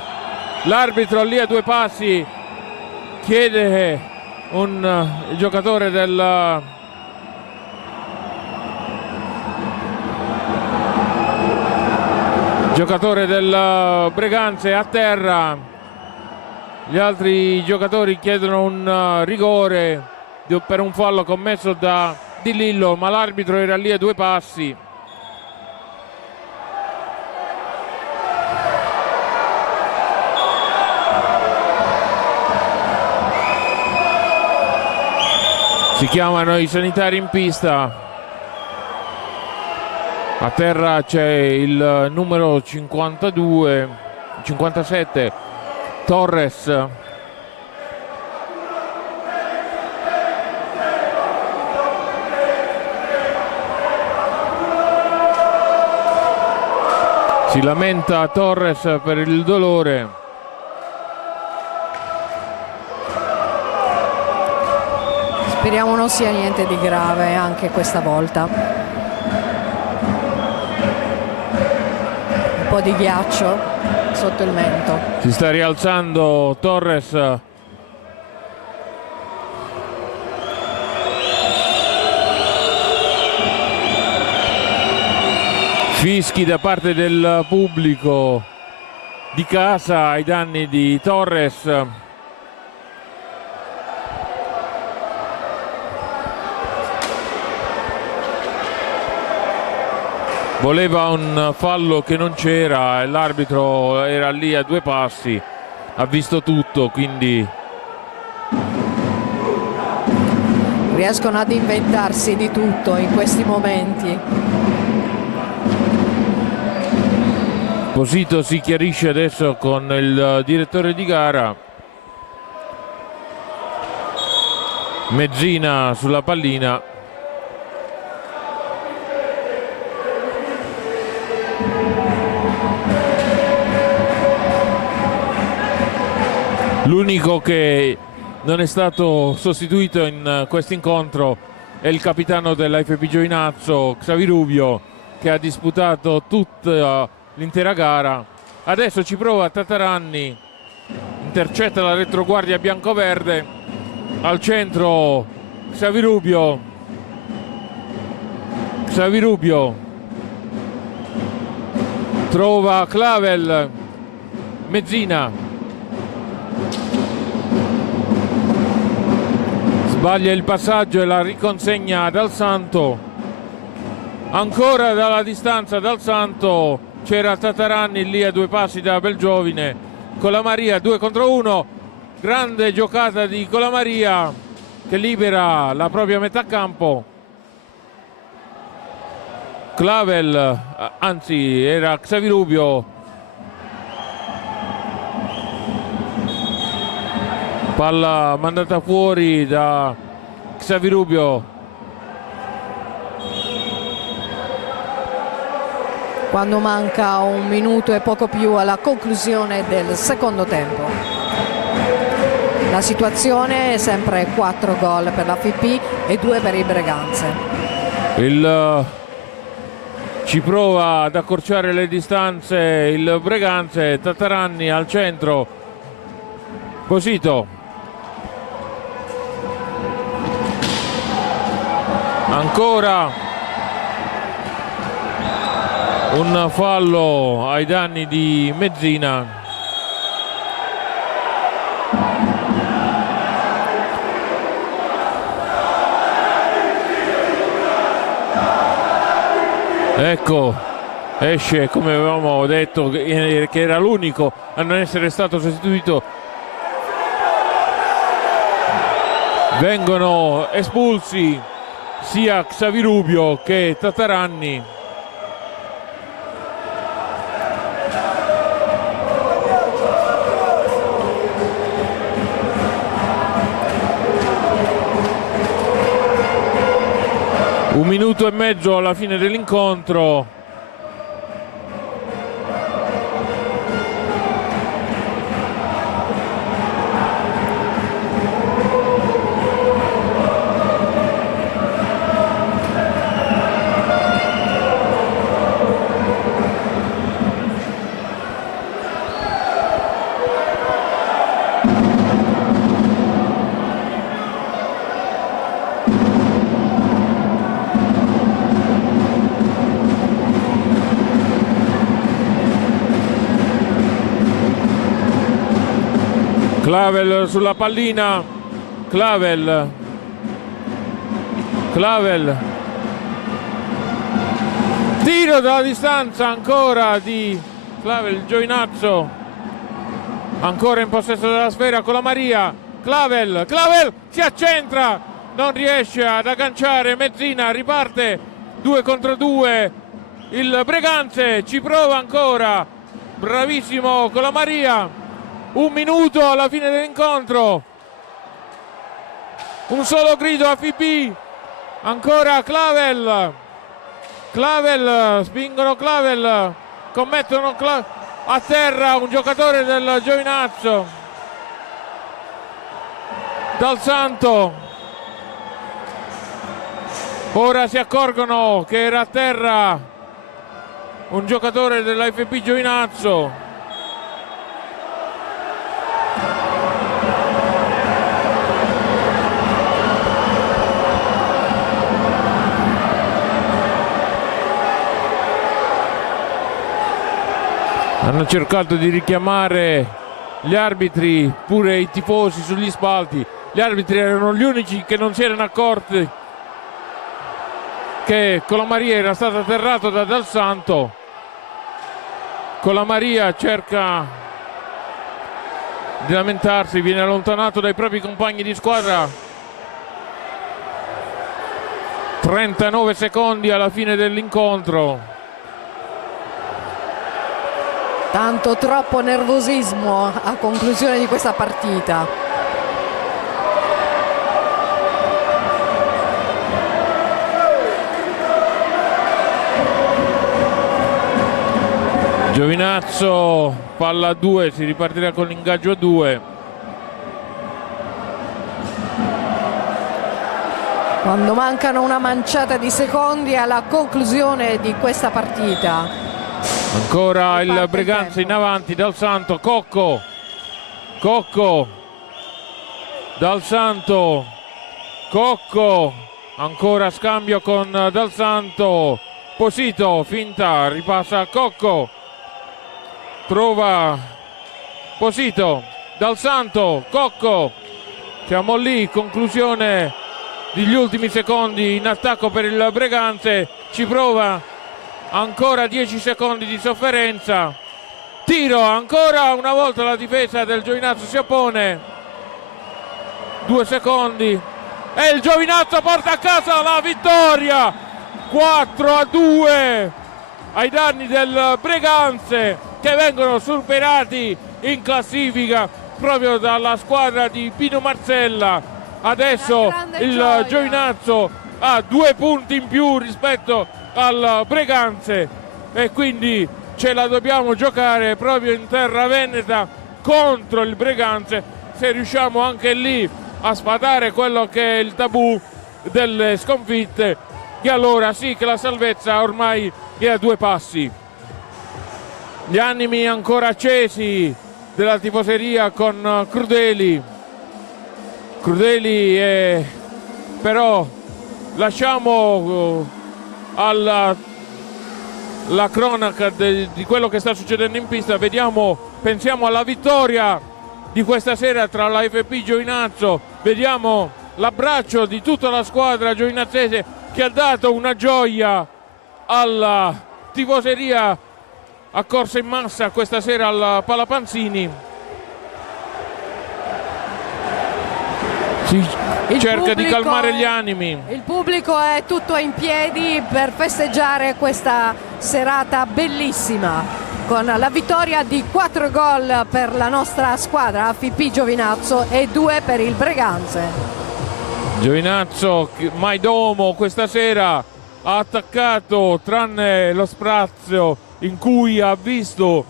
l'arbitro lì a 2 passi, chiede un giocatore del Breganze a terra. Gli altri giocatori chiedono un rigore per un fallo commesso da Di Lillo, ma l'arbitro era lì a 2 passi. Si chiamano i sanitari in pista. A terra c'è il numero 57 Torres. Si lamenta Torres per il dolore. Speriamo non sia niente di grave anche questa volta. Un po' di ghiaccio sotto il mento. Si sta rialzando Torres. Fischi da parte del pubblico di casa ai danni di Torres. Voleva un fallo che non c'era e l'arbitro era lì a 2 passi, ha visto tutto, quindi riescono ad inventarsi di tutto in questi momenti. Posito si chiarisce adesso con il direttore di gara. Mezzina sulla pallina. L'unico che non è stato sostituito in questo incontro è il capitano dell'AFP Giovinazzo, Xavirubio, che ha disputato tutta l'intera gara. Adesso ci prova Tataranni, intercetta la retroguardia biancoverde. Al centro Xavirubio trova Clavel. Mezzina sbaglia il passaggio e la riconsegna Dal Santo. Ancora dalla distanza Dal Santo, c'era Tataranni lì a 2 passi da Belgiovine. Colamaria 2 contro 1, grande giocata di Colamaria che libera la propria metà campo. Clavel, anzi era Xavirubio, palla mandata fuori da Xavirubio. Quando manca 1 minuto e poco più alla conclusione del secondo tempo. La situazione è sempre 4 gol per la FP e 2 per il Breganze. Ci prova ad accorciare le distanze il Breganze. Tataranni al centro. Posito. Ancora un fallo ai danni di Mezzina. Ecco, esce, come avevamo detto, che era l'unico a non essere stato sostituito. Vengono espulsi sia Xavirubio che Tataranni. Un minuto e mezzo alla fine dell'incontro. Clavel sulla pallina, Clavel, tiro dalla distanza ancora di Clavel. Giovinazzo ancora in possesso della sfera con la Maria. Clavel si accentra, non riesce ad agganciare Mezzina, riparte 2 contro 2 il Breganze, ci prova ancora, bravissimo con la Maria. 1 minuto alla fine dell'incontro, un solo grido a FIP, ancora Clavel, spingono Clavel, commettono a terra un giocatore del Giovinazzo, Dal Santo. Ora si accorgono che era a terra un giocatore della FP Giovinazzo. Hanno cercato di richiamare gli arbitri, pure i tifosi sugli spalti. Gli arbitri erano gli unici che non si erano accorti che Colamaria era stato atterrato da Dal Santo. Colamaria cerca di lamentarsi, viene allontanato dai propri compagni di squadra. 39 secondi alla fine dell'incontro. Tanto troppo nervosismo a conclusione di questa partita. Giovinazzo, palla a 2, si ripartirà con l'ingaggio a 2. Quando mancano una manciata di secondi alla conclusione di questa partita. Ancora il Breganze in avanti, Dal Santo, Cocco, Dal Santo, Cocco, ancora scambio con Dal Santo, Posito, finta, ripassa Cocco, trova Posito, Dal Santo, Cocco, siamo lì, conclusione degli ultimi secondi in attacco per il Breganze, ci prova. Ancora 10 secondi di sofferenza, tiro, ancora una volta la difesa del Giovinazzo si oppone, 2 secondi e il Giovinazzo porta a casa la vittoria 4-2 ai danni del Breganze, che vengono superati in classifica proprio dalla squadra di Pino Marzella. Adesso il Giovinazzo ha 2 punti in più rispetto al Breganze e quindi ce la dobbiamo giocare proprio in terra veneta contro il Breganze, se riusciamo anche lì a sfatare quello che è il tabù delle sconfitte, e allora sì che la salvezza ormai è a 2 passi. Gli animi ancora accesi della tifoseria con Crudeli, però lasciamo alla cronaca di quello che sta succedendo in pista. Pensiamo alla vittoria di questa sera tra la FP Giovinazzo, vediamo l'abbraccio di tutta la squadra giovinazzese che ha dato una gioia alla tifoseria accorsa in massa questa sera al Palapanzini. Cerca di calmare gli animi. Il pubblico è tutto in piedi per festeggiare questa serata bellissima con la vittoria di 4 gol per la nostra squadra AFP Giovinazzo e 2 per il Breganze. Giovinazzo, Maidomo questa sera ha attaccato, tranne lo sprazio in cui ha visto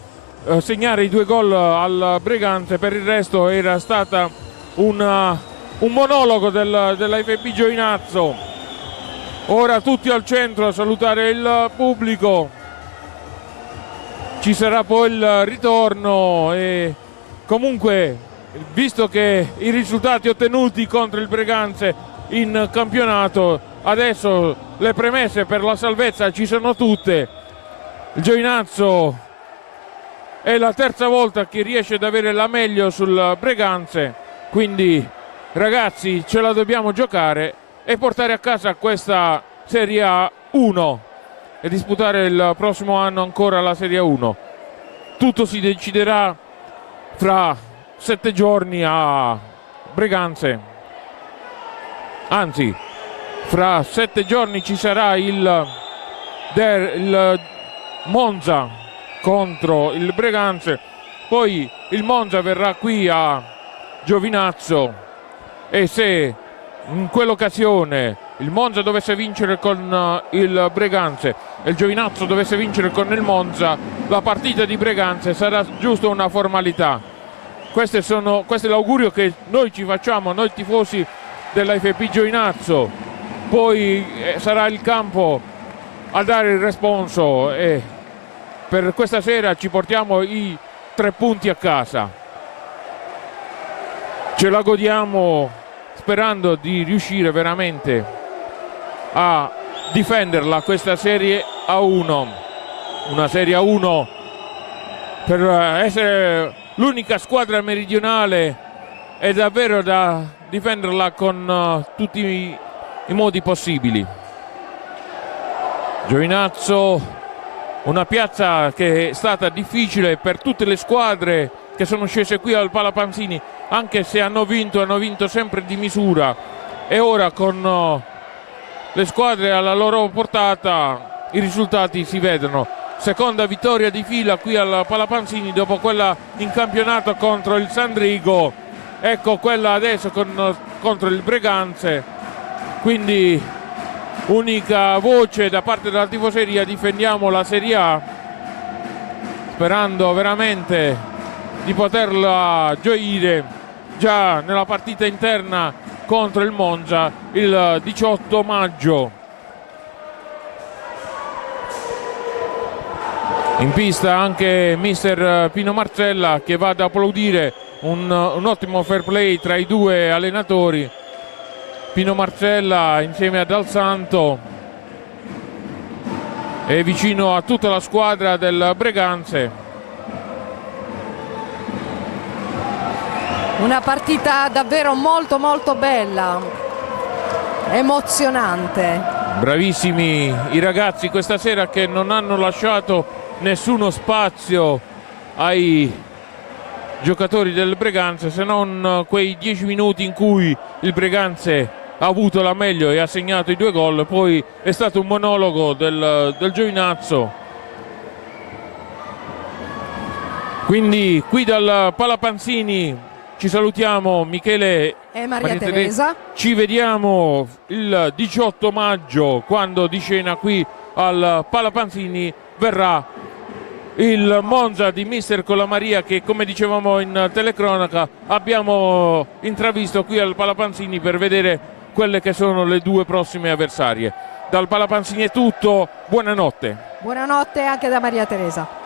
segnare i 2 gol al Breganze, per il resto era stata un monologo dell'FP Giovinazzo. Ora tutti al centro a salutare il pubblico, ci sarà poi il ritorno e comunque, visto che i risultati ottenuti contro il Breganze in campionato, adesso le premesse per la salvezza ci sono tutte. Il Giovinazzo è la terza volta che riesce ad avere la meglio sul Breganze, quindi ragazzi ce la dobbiamo giocare e portare a casa questa Serie A1 e disputare il prossimo anno ancora la Serie A1. Tutto si deciderà fra 7 giorni a Breganze, anzi fra 7 giorni ci sarà il Monza contro il Breganze, poi il Monza verrà qui a Giovinazzo e se in quell'occasione il Monza dovesse vincere con il Breganze e il Giovinazzo dovesse vincere con il Monza, la partita di Breganze sarà giusto una formalità. Questo è l'augurio che noi ci facciamo, noi tifosi della FP Giovinazzo. Poi sarà il campo a dare il responso e per questa sera ci portiamo i 3 punti a casa. Ce la godiamo sperando di riuscire veramente a difenderla questa Serie A1, una Serie A1 per essere l'unica squadra meridionale è davvero da difenderla con tutti i modi possibili. Giovinazzo, una piazza che è stata difficile per tutte le squadre che sono scese qui al Palapanzini, anche se hanno vinto sempre di misura, e ora con le squadre alla loro portata i risultati si vedono. Seconda vittoria di fila qui al Palapanzini dopo quella in campionato contro il Sandrigo, ecco quella adesso contro il Breganze, quindi unica voce da parte della tifoseria: difendiamo la Serie A, sperando veramente di poterla gioire già nella partita interna contro il Monza il 18 maggio. In pista anche mister Pino Marcella, che va ad applaudire un ottimo fair play tra i due allenatori. Pino Marcella insieme a Dal Santo è vicino a tutta la squadra del Breganze. Una partita davvero molto molto bella, emozionante. Bravissimi i ragazzi questa sera, che non hanno lasciato nessuno spazio ai giocatori del Breganze, se non quei 10 minuti in cui il Breganze ha avuto la meglio e ha segnato i 2 gol. Poi è stato un monologo del Giovinazzo. Quindi qui dal Palapanzini ci salutiamo, Michele e Maria Teresa. Ci vediamo il 18 maggio, quando di scena qui al Palapanzini verrà il Monza di mister Colamaria, che come dicevamo in telecronaca abbiamo intravisto qui al Palapanzini per vedere quelle che sono le 2 prossime avversarie. Dal Palapanzini è tutto, buonanotte. Buonanotte anche da Maria Teresa.